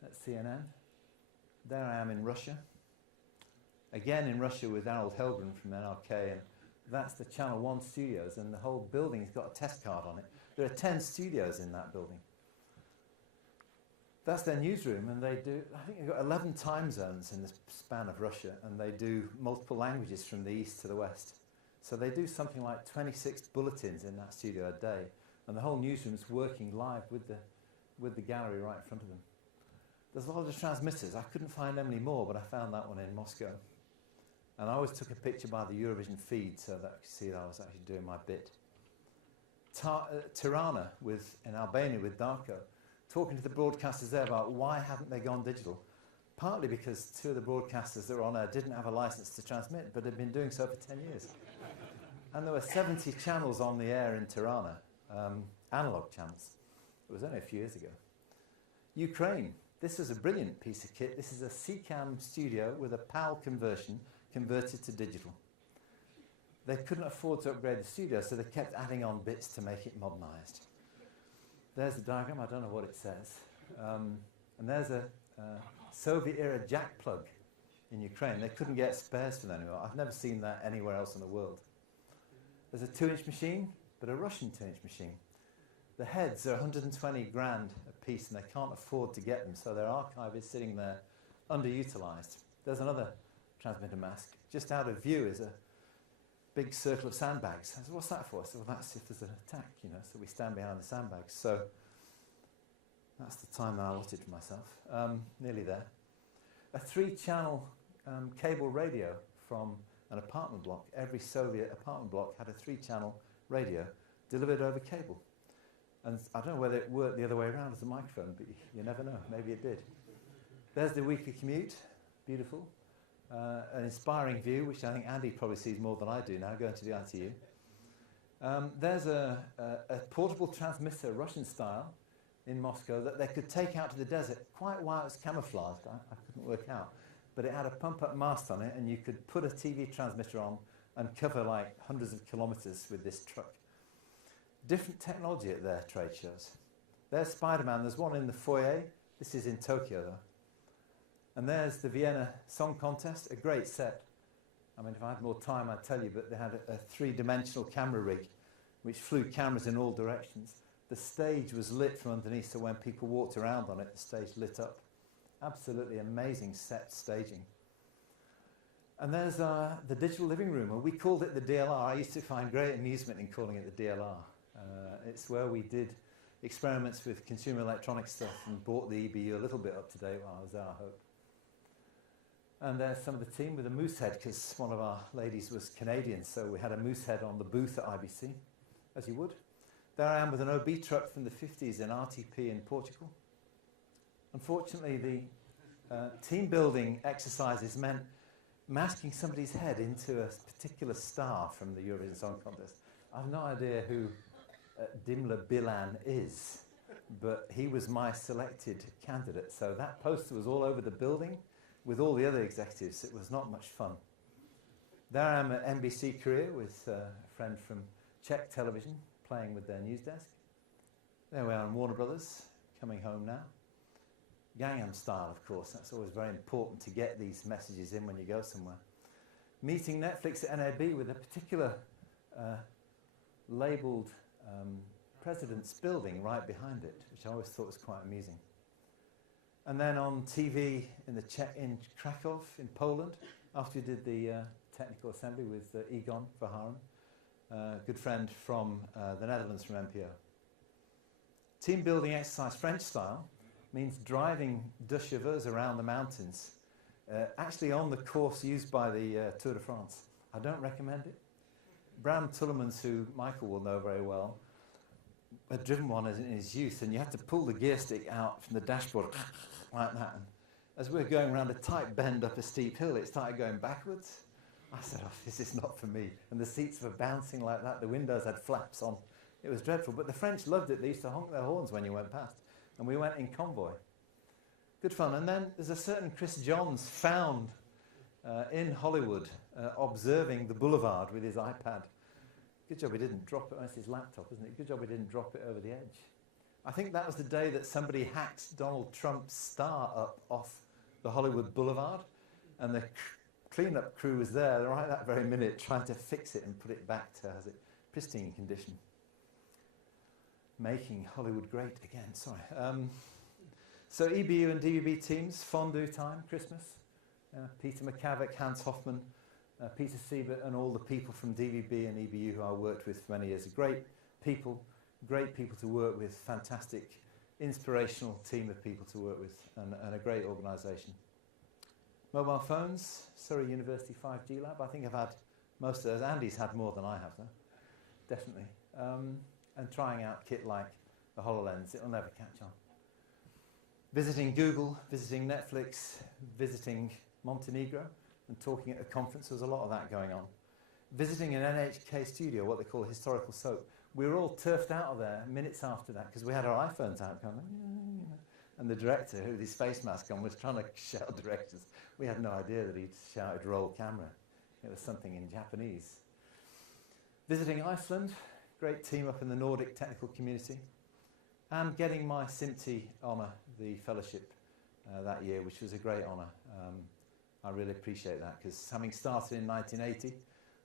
at CNN. There I am in Russia. Again in Russia with Harold Helgren from NRK, and that's the Channel 1 studios, and the whole building's got a test card on it. There are 10 studios in that building. That's their newsroom, and they do, I think they've got 11 time zones in the span of Russia, and they do multiple languages from the east to the west. So they do something like 26 bulletins in that studio a day, and the whole newsroom's working live with the gallery right in front of them. There's a lot of transmitters. I couldn't find them anymore, but I found that one in Moscow. And I always took a picture by the Eurovision feed so that I could see that I was actually doing my bit. Tirana in Albania with Darko, talking to the broadcasters there about why haven't they gone digital. Partly because 2 of the broadcasters that were on air didn't have a license to transmit, but had been doing so for 10 years. And there were 70 channels on the air in Tirana, analogue channels. It was only a few years ago. Ukraine. This is a brilliant piece of kit. This is a CCAM studio with a PAL conversion converted to digital. They couldn't afford to upgrade the studio, so they kept adding on bits to make it modernised. There's the diagram. I don't know what it says. And there's a Soviet-era jack plug in Ukraine. They couldn't get spares for that anymore. I've never seen that anywhere else in the world. There's a 2-inch machine, but a Russian 2-inch machine. The heads are 120 grand a piece, and they can't afford to get them, so their archive is sitting there underutilised. There's another transmitter mask. Just out of view is a big circle of sandbags. I said, what's that for? I said, well, that's if there's an attack, you know, so we stand behind the sandbags. So that's the time that I allotted for myself. Nearly there. A 3-channel cable radio from an apartment block. Every Soviet apartment block had a 3-channel radio delivered over cable. And I don't know whether it worked the other way around as a microphone, but you never know. Maybe it did. There's the weekly commute. Beautiful. An inspiring view, which I think Andy probably sees more than I do now, going to the ITU. There's a portable transmitter, Russian style, in Moscow that they could take out to the desert. Quite why it was camouflaged, I couldn't work out. But it had a pump-up mast on it, and you could put a TV transmitter on and cover like hundreds of kilometres with this truck. Different technology at their trade shows. There's Spider-Man. There's one in the foyer. This is in Tokyo, though. And there's the Vienna Song Contest, a great set. I mean, if I had more time, I'd tell you, but they had a 3-dimensional camera rig which flew cameras in all directions. The stage was lit from underneath, so when people walked around on it, the stage lit up. Absolutely amazing set staging. And there's the digital living room, and we called it the DLR. I used to find great amusement in calling it the DLR. It's where we did experiments with consumer electronic stuff and brought the EBU a little bit up to date while I was there, I hope. And there's some of the team with a moose head, because one of our ladies was Canadian, so we had a moose head on the booth at IBC, as you would. There I am with an OB truck from the 50s in RTP in Portugal. Unfortunately, the team building exercises meant masking somebody's head into a particular star from the Eurovision Song Contest. I have no idea who Dimla Bilan is, but he was my selected candidate. So that poster was all over the building with all the other executives. It was not much fun. There I am at NBC Korea with a friend from Czech television playing with their news desk. There we are in Warner Brothers, coming home now. Gangnam Style, of course. That's always very important to get these messages in when you go somewhere. Meeting Netflix at NAB with a particular labelled President's Building right behind it, which I always thought was quite amusing. And then on TV in Krakow, in Poland, after we did the technical assembly with Egon Verharen, a good friend from the Netherlands from NPO. Team building exercise French style means driving deux chevaux around the mountains, actually on the course used by the Tour de France. I don't recommend it. Bram Tullemans, who Michael will know very well, had driven one in his youth, and you had to pull the gear stick out from the dashboard like that. And as we were going around a tight bend up a steep hill, it started going backwards. I said, oh, this is not for me. And the seats were bouncing like that. The windows had flaps on. It was dreadful. But the French loved it. They used to honk their horns when you went past. And we went in convoy. Good fun. And then there's a certain Chris Johns found in Hollywood observing the boulevard with his iPad. Good job he didn't drop it. That's his laptop, isn't it? Good job he didn't drop it over the edge. I think that was the day that somebody hacked Donald Trump's star up off the Hollywood Boulevard. And the cleanup crew was there right that very minute trying to fix it and put it back to pristine condition. Making Hollywood great again, sorry. So EBU and DVB teams, fondue time, Christmas. Peter McCavick, Hans Hoffman, Peter Siebert and all the people from DVB and EBU who I worked with for many years. Great people to work with, fantastic, inspirational team of people to work with and a great organisation. Mobile phones, Surrey University 5G Lab. I think I've had most of those. Andy's had more than I have, though. Definitely. And trying out kit like the HoloLens. It'll never catch on. Visiting Google, visiting Netflix, visiting Montenegro and talking at a conference. There was a lot of that going on. Visiting an NHK studio, what they call a historical soap. We were all turfed out of there minutes after that because we had our iPhones out going, and the director, who with his face mask on, was trying to shout directions. We had no idea that he'd shouted roll camera. It was something in Japanese. Visiting Iceland, great team up in the Nordic technical community. And getting my SMPTE honour, the fellowship that year, which was a great honour. I really appreciate that because having started in 1980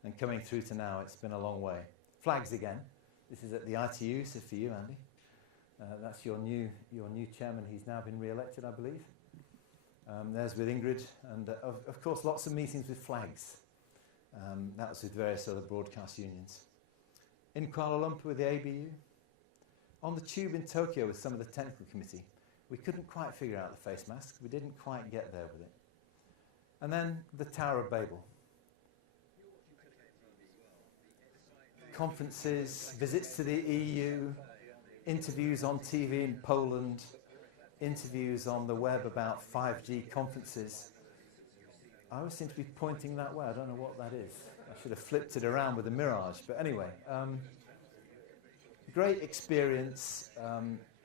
and coming through to now, it's been a long way. Flags again. This is at the ITU, so for you, Andy. That's your new chairman. He's now been re-elected, I believe. There's with Ingrid, and of course lots of meetings with flags. That was with various other broadcast unions. In Kuala Lumpur with the ABU. On the tube in Tokyo with some of the technical committee. We couldn't quite figure out the face mask. We didn't quite get there with it. And then the Tower of Babel. Conferences, visits to the EU, interviews on TV in Poland, interviews on the web about 5G conferences. I always seem to be pointing that way. I don't know what that is. I should have flipped it around with a Mirage. But anyway, great experience,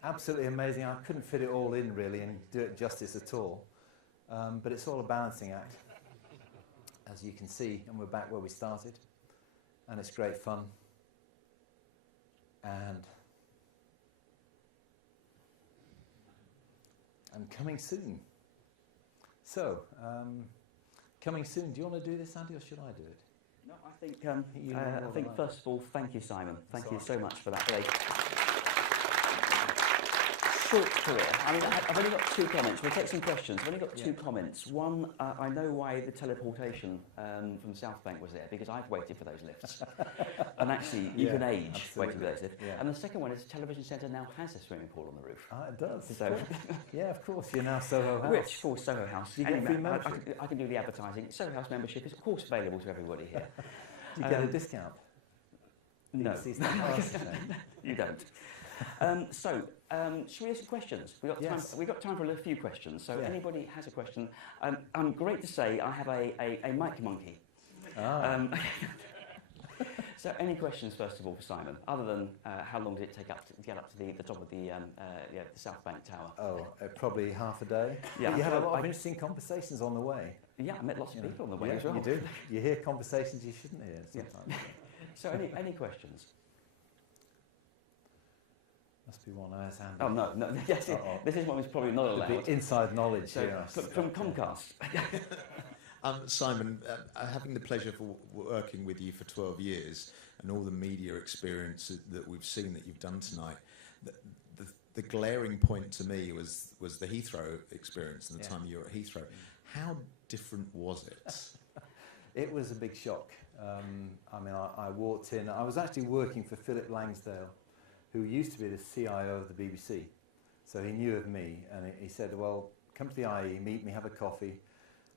absolutely amazing. I couldn't fit it all in really and do it justice at all. But it's all a balancing act, as you can see, and we're back where we started. And it's great fun. And coming soon. So, coming soon. Do you want to do this, Andy, or should I do it? No, I think first of all, thank you, Simon. Thank you so much for that very short career. I mean, I've only got two comments. We'll take some questions. I've only got two comments. One, I know why the teleportation from South Bank was there, because I've waited for those lifts. And actually, you can age waiting for those lifts. Yeah. And the second one is the television centre now has a swimming pool on the roof. It does. So, yeah, of course. You're now Soho House. Which, for Soho House. You get free membership. I can do the advertising. Soho House membership is, of course, available to everybody here. Do you get a discount? No. You don't. Should we have some questions? We've got time for a few questions. So anybody has a question. I'm great to say I have a mic monkey. So any questions, first of all, for Simon, other than how long did it take up to get up to the top of the South Bank Tower? Oh, probably half a day. Yeah, but you had a lot of interesting conversations on the way. Yeah, I met lots of people on the way as well. You do. You hear conversations you shouldn't hear sometimes. So any questions? Must be one eyes hand. Oh no. Yes, this is one that's probably not allowed. Inside knowledge so, here. From Comcast. Simon, having the pleasure of working with you for 12 years and all the media experience that we've seen that you've done tonight, the glaring point to me was the Heathrow experience and the time you were at Heathrow. How different was it? It was a big shock. I mean, I walked in. I was actually working for Philip Langsdale, who used to be the CIO of the BBC. So he knew of me, and he said, well, come to the IE, meet me, have a coffee.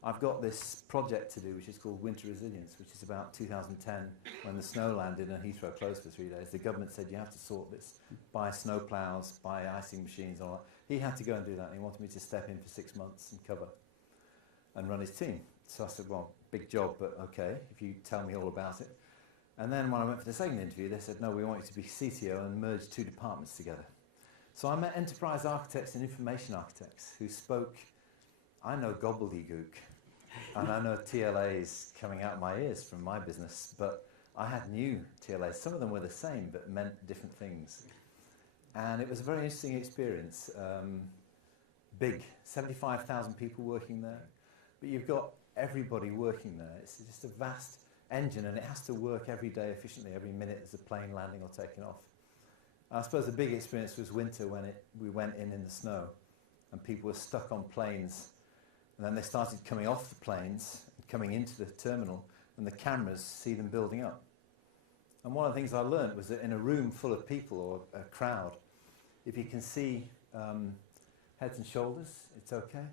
I've got this project to do which is called Winter Resilience, which is about 2010 when the snow landed and Heathrow closed for 3 days. The government said you have to sort this, buy snow ploughs, buy icing machines, all that. He had to go and do that, and he wanted me to step in for 6 months and cover and run his team. So I said, well, big job, but okay, if you tell me all about it. And then when I went for the second interview, they said, no, we want you to be CTO and merge 2 departments together. So I met enterprise architects and information architects who spoke, I know gobbledygook, and I know TLAs coming out of my ears from my business, but I had new TLAs. Some of them were the same, but meant different things. And it was a very interesting experience. Big, 75,000 people working there, but you've got everybody working there. It's just a vast engine, and it has to work every day efficiently, every minute there's a plane landing or taking off. I suppose the big experience was winter when we went in the snow and people were stuck on planes, and then they started coming off the planes and coming into the terminal, and the cameras see them building up. And one of the things I learned was that in a room full of people or a crowd, if you can see heads and shoulders, it's okay.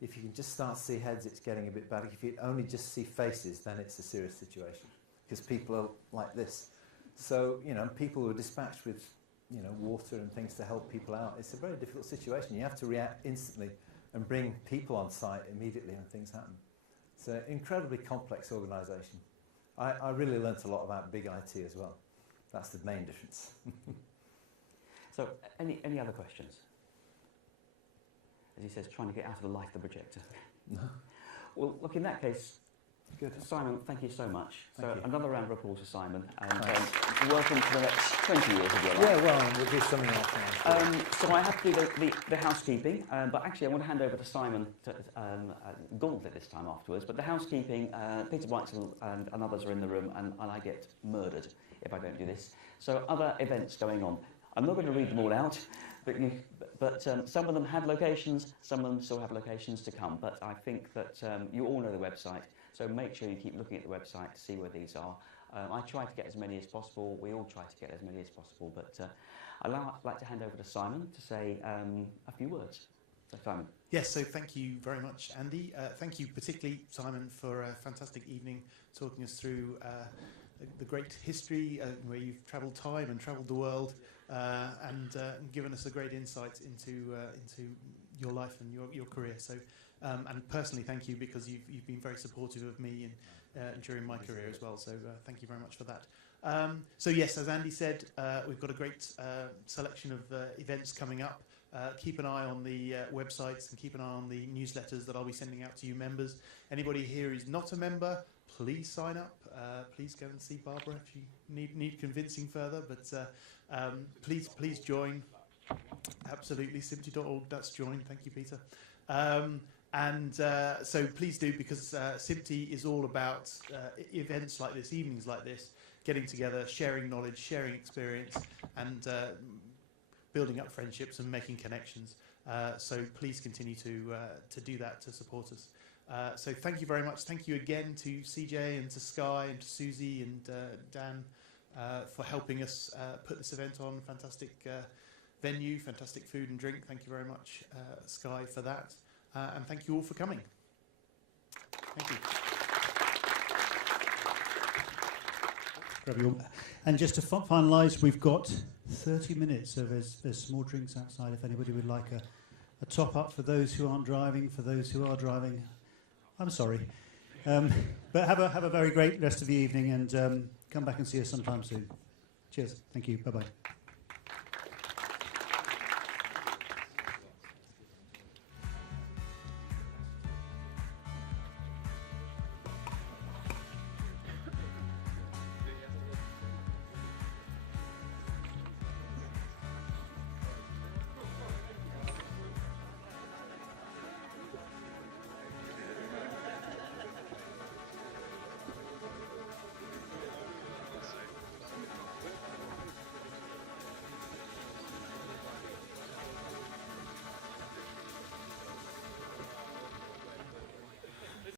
If you can just start to see heads, it's getting a bit bad. If you only just see faces, then it's a serious situation, because people are like this. So, you know, people were dispatched with, you know, water and things to help people out. It's a very difficult situation. You have to react instantly and bring people on site immediately when things happen. It's an incredibly complex organisation. I really learnt a lot about big IT as well. That's the main difference. So, any other questions? As he says, trying to get out of the light of the projector. No. Well, look, in that case, good. Simon, thank you so much. Thank you. Another round of applause for Simon, and welcome to the next 20 years of your life. Yeah, well, we'll do something else now. So I have to do the housekeeping, but actually I want to hand over to Simon to gauntlet this time afterwards. But the housekeeping, Peter Blightsell and others are in the room, and I get murdered if I don't do this. So other events going on. I'm not going to read them all out, but some of them have locations, some of them still have locations to come. But I think that you all know the website, so make sure you keep looking at the website to see where these are. I try to get as many as possible. We all try to get as many as possible. But I'd like to hand over to Simon to say a few words. So, Simon. Yes, so thank you very much, Andy. Thank you particularly, Simon, for a fantastic evening talking us through the great history where you've travelled time and travelled the world and given us a great insight into your life and your career. So, and personally, thank you, because you've been very supportive of me during my career as well. So thank you very much for that. So yes, as Andy said, we've got a great selection of events coming up. Keep an eye on the websites and keep an eye on the newsletters that I'll be sending out to you members. Anybody here who's not a member, please sign up. Please go and see Barbara if you need convincing further. But please join. Absolutely, SMPTE.org/join. Thank you, Peter. So please do, because SMPTE is all about events like this, evenings like this, getting together, sharing knowledge, sharing experience, and building up friendships and making connections. So please continue to do that, to support us. So thank you very much. Thank you again to CJ and to Sky and to Susie and Dan for helping us put this event on. Fantastic venue, fantastic food and drink. Thank you very much, Sky, for that. And thank you all for coming. Thank you. And just to finalise, we've got 30 minutes, so there's some more drinks outside if anybody would like a top-up for those who aren't driving, for those who are driving. I'm sorry. But have a very great rest of the evening, and come back and see us sometime soon. Cheers. Thank you. Bye-bye.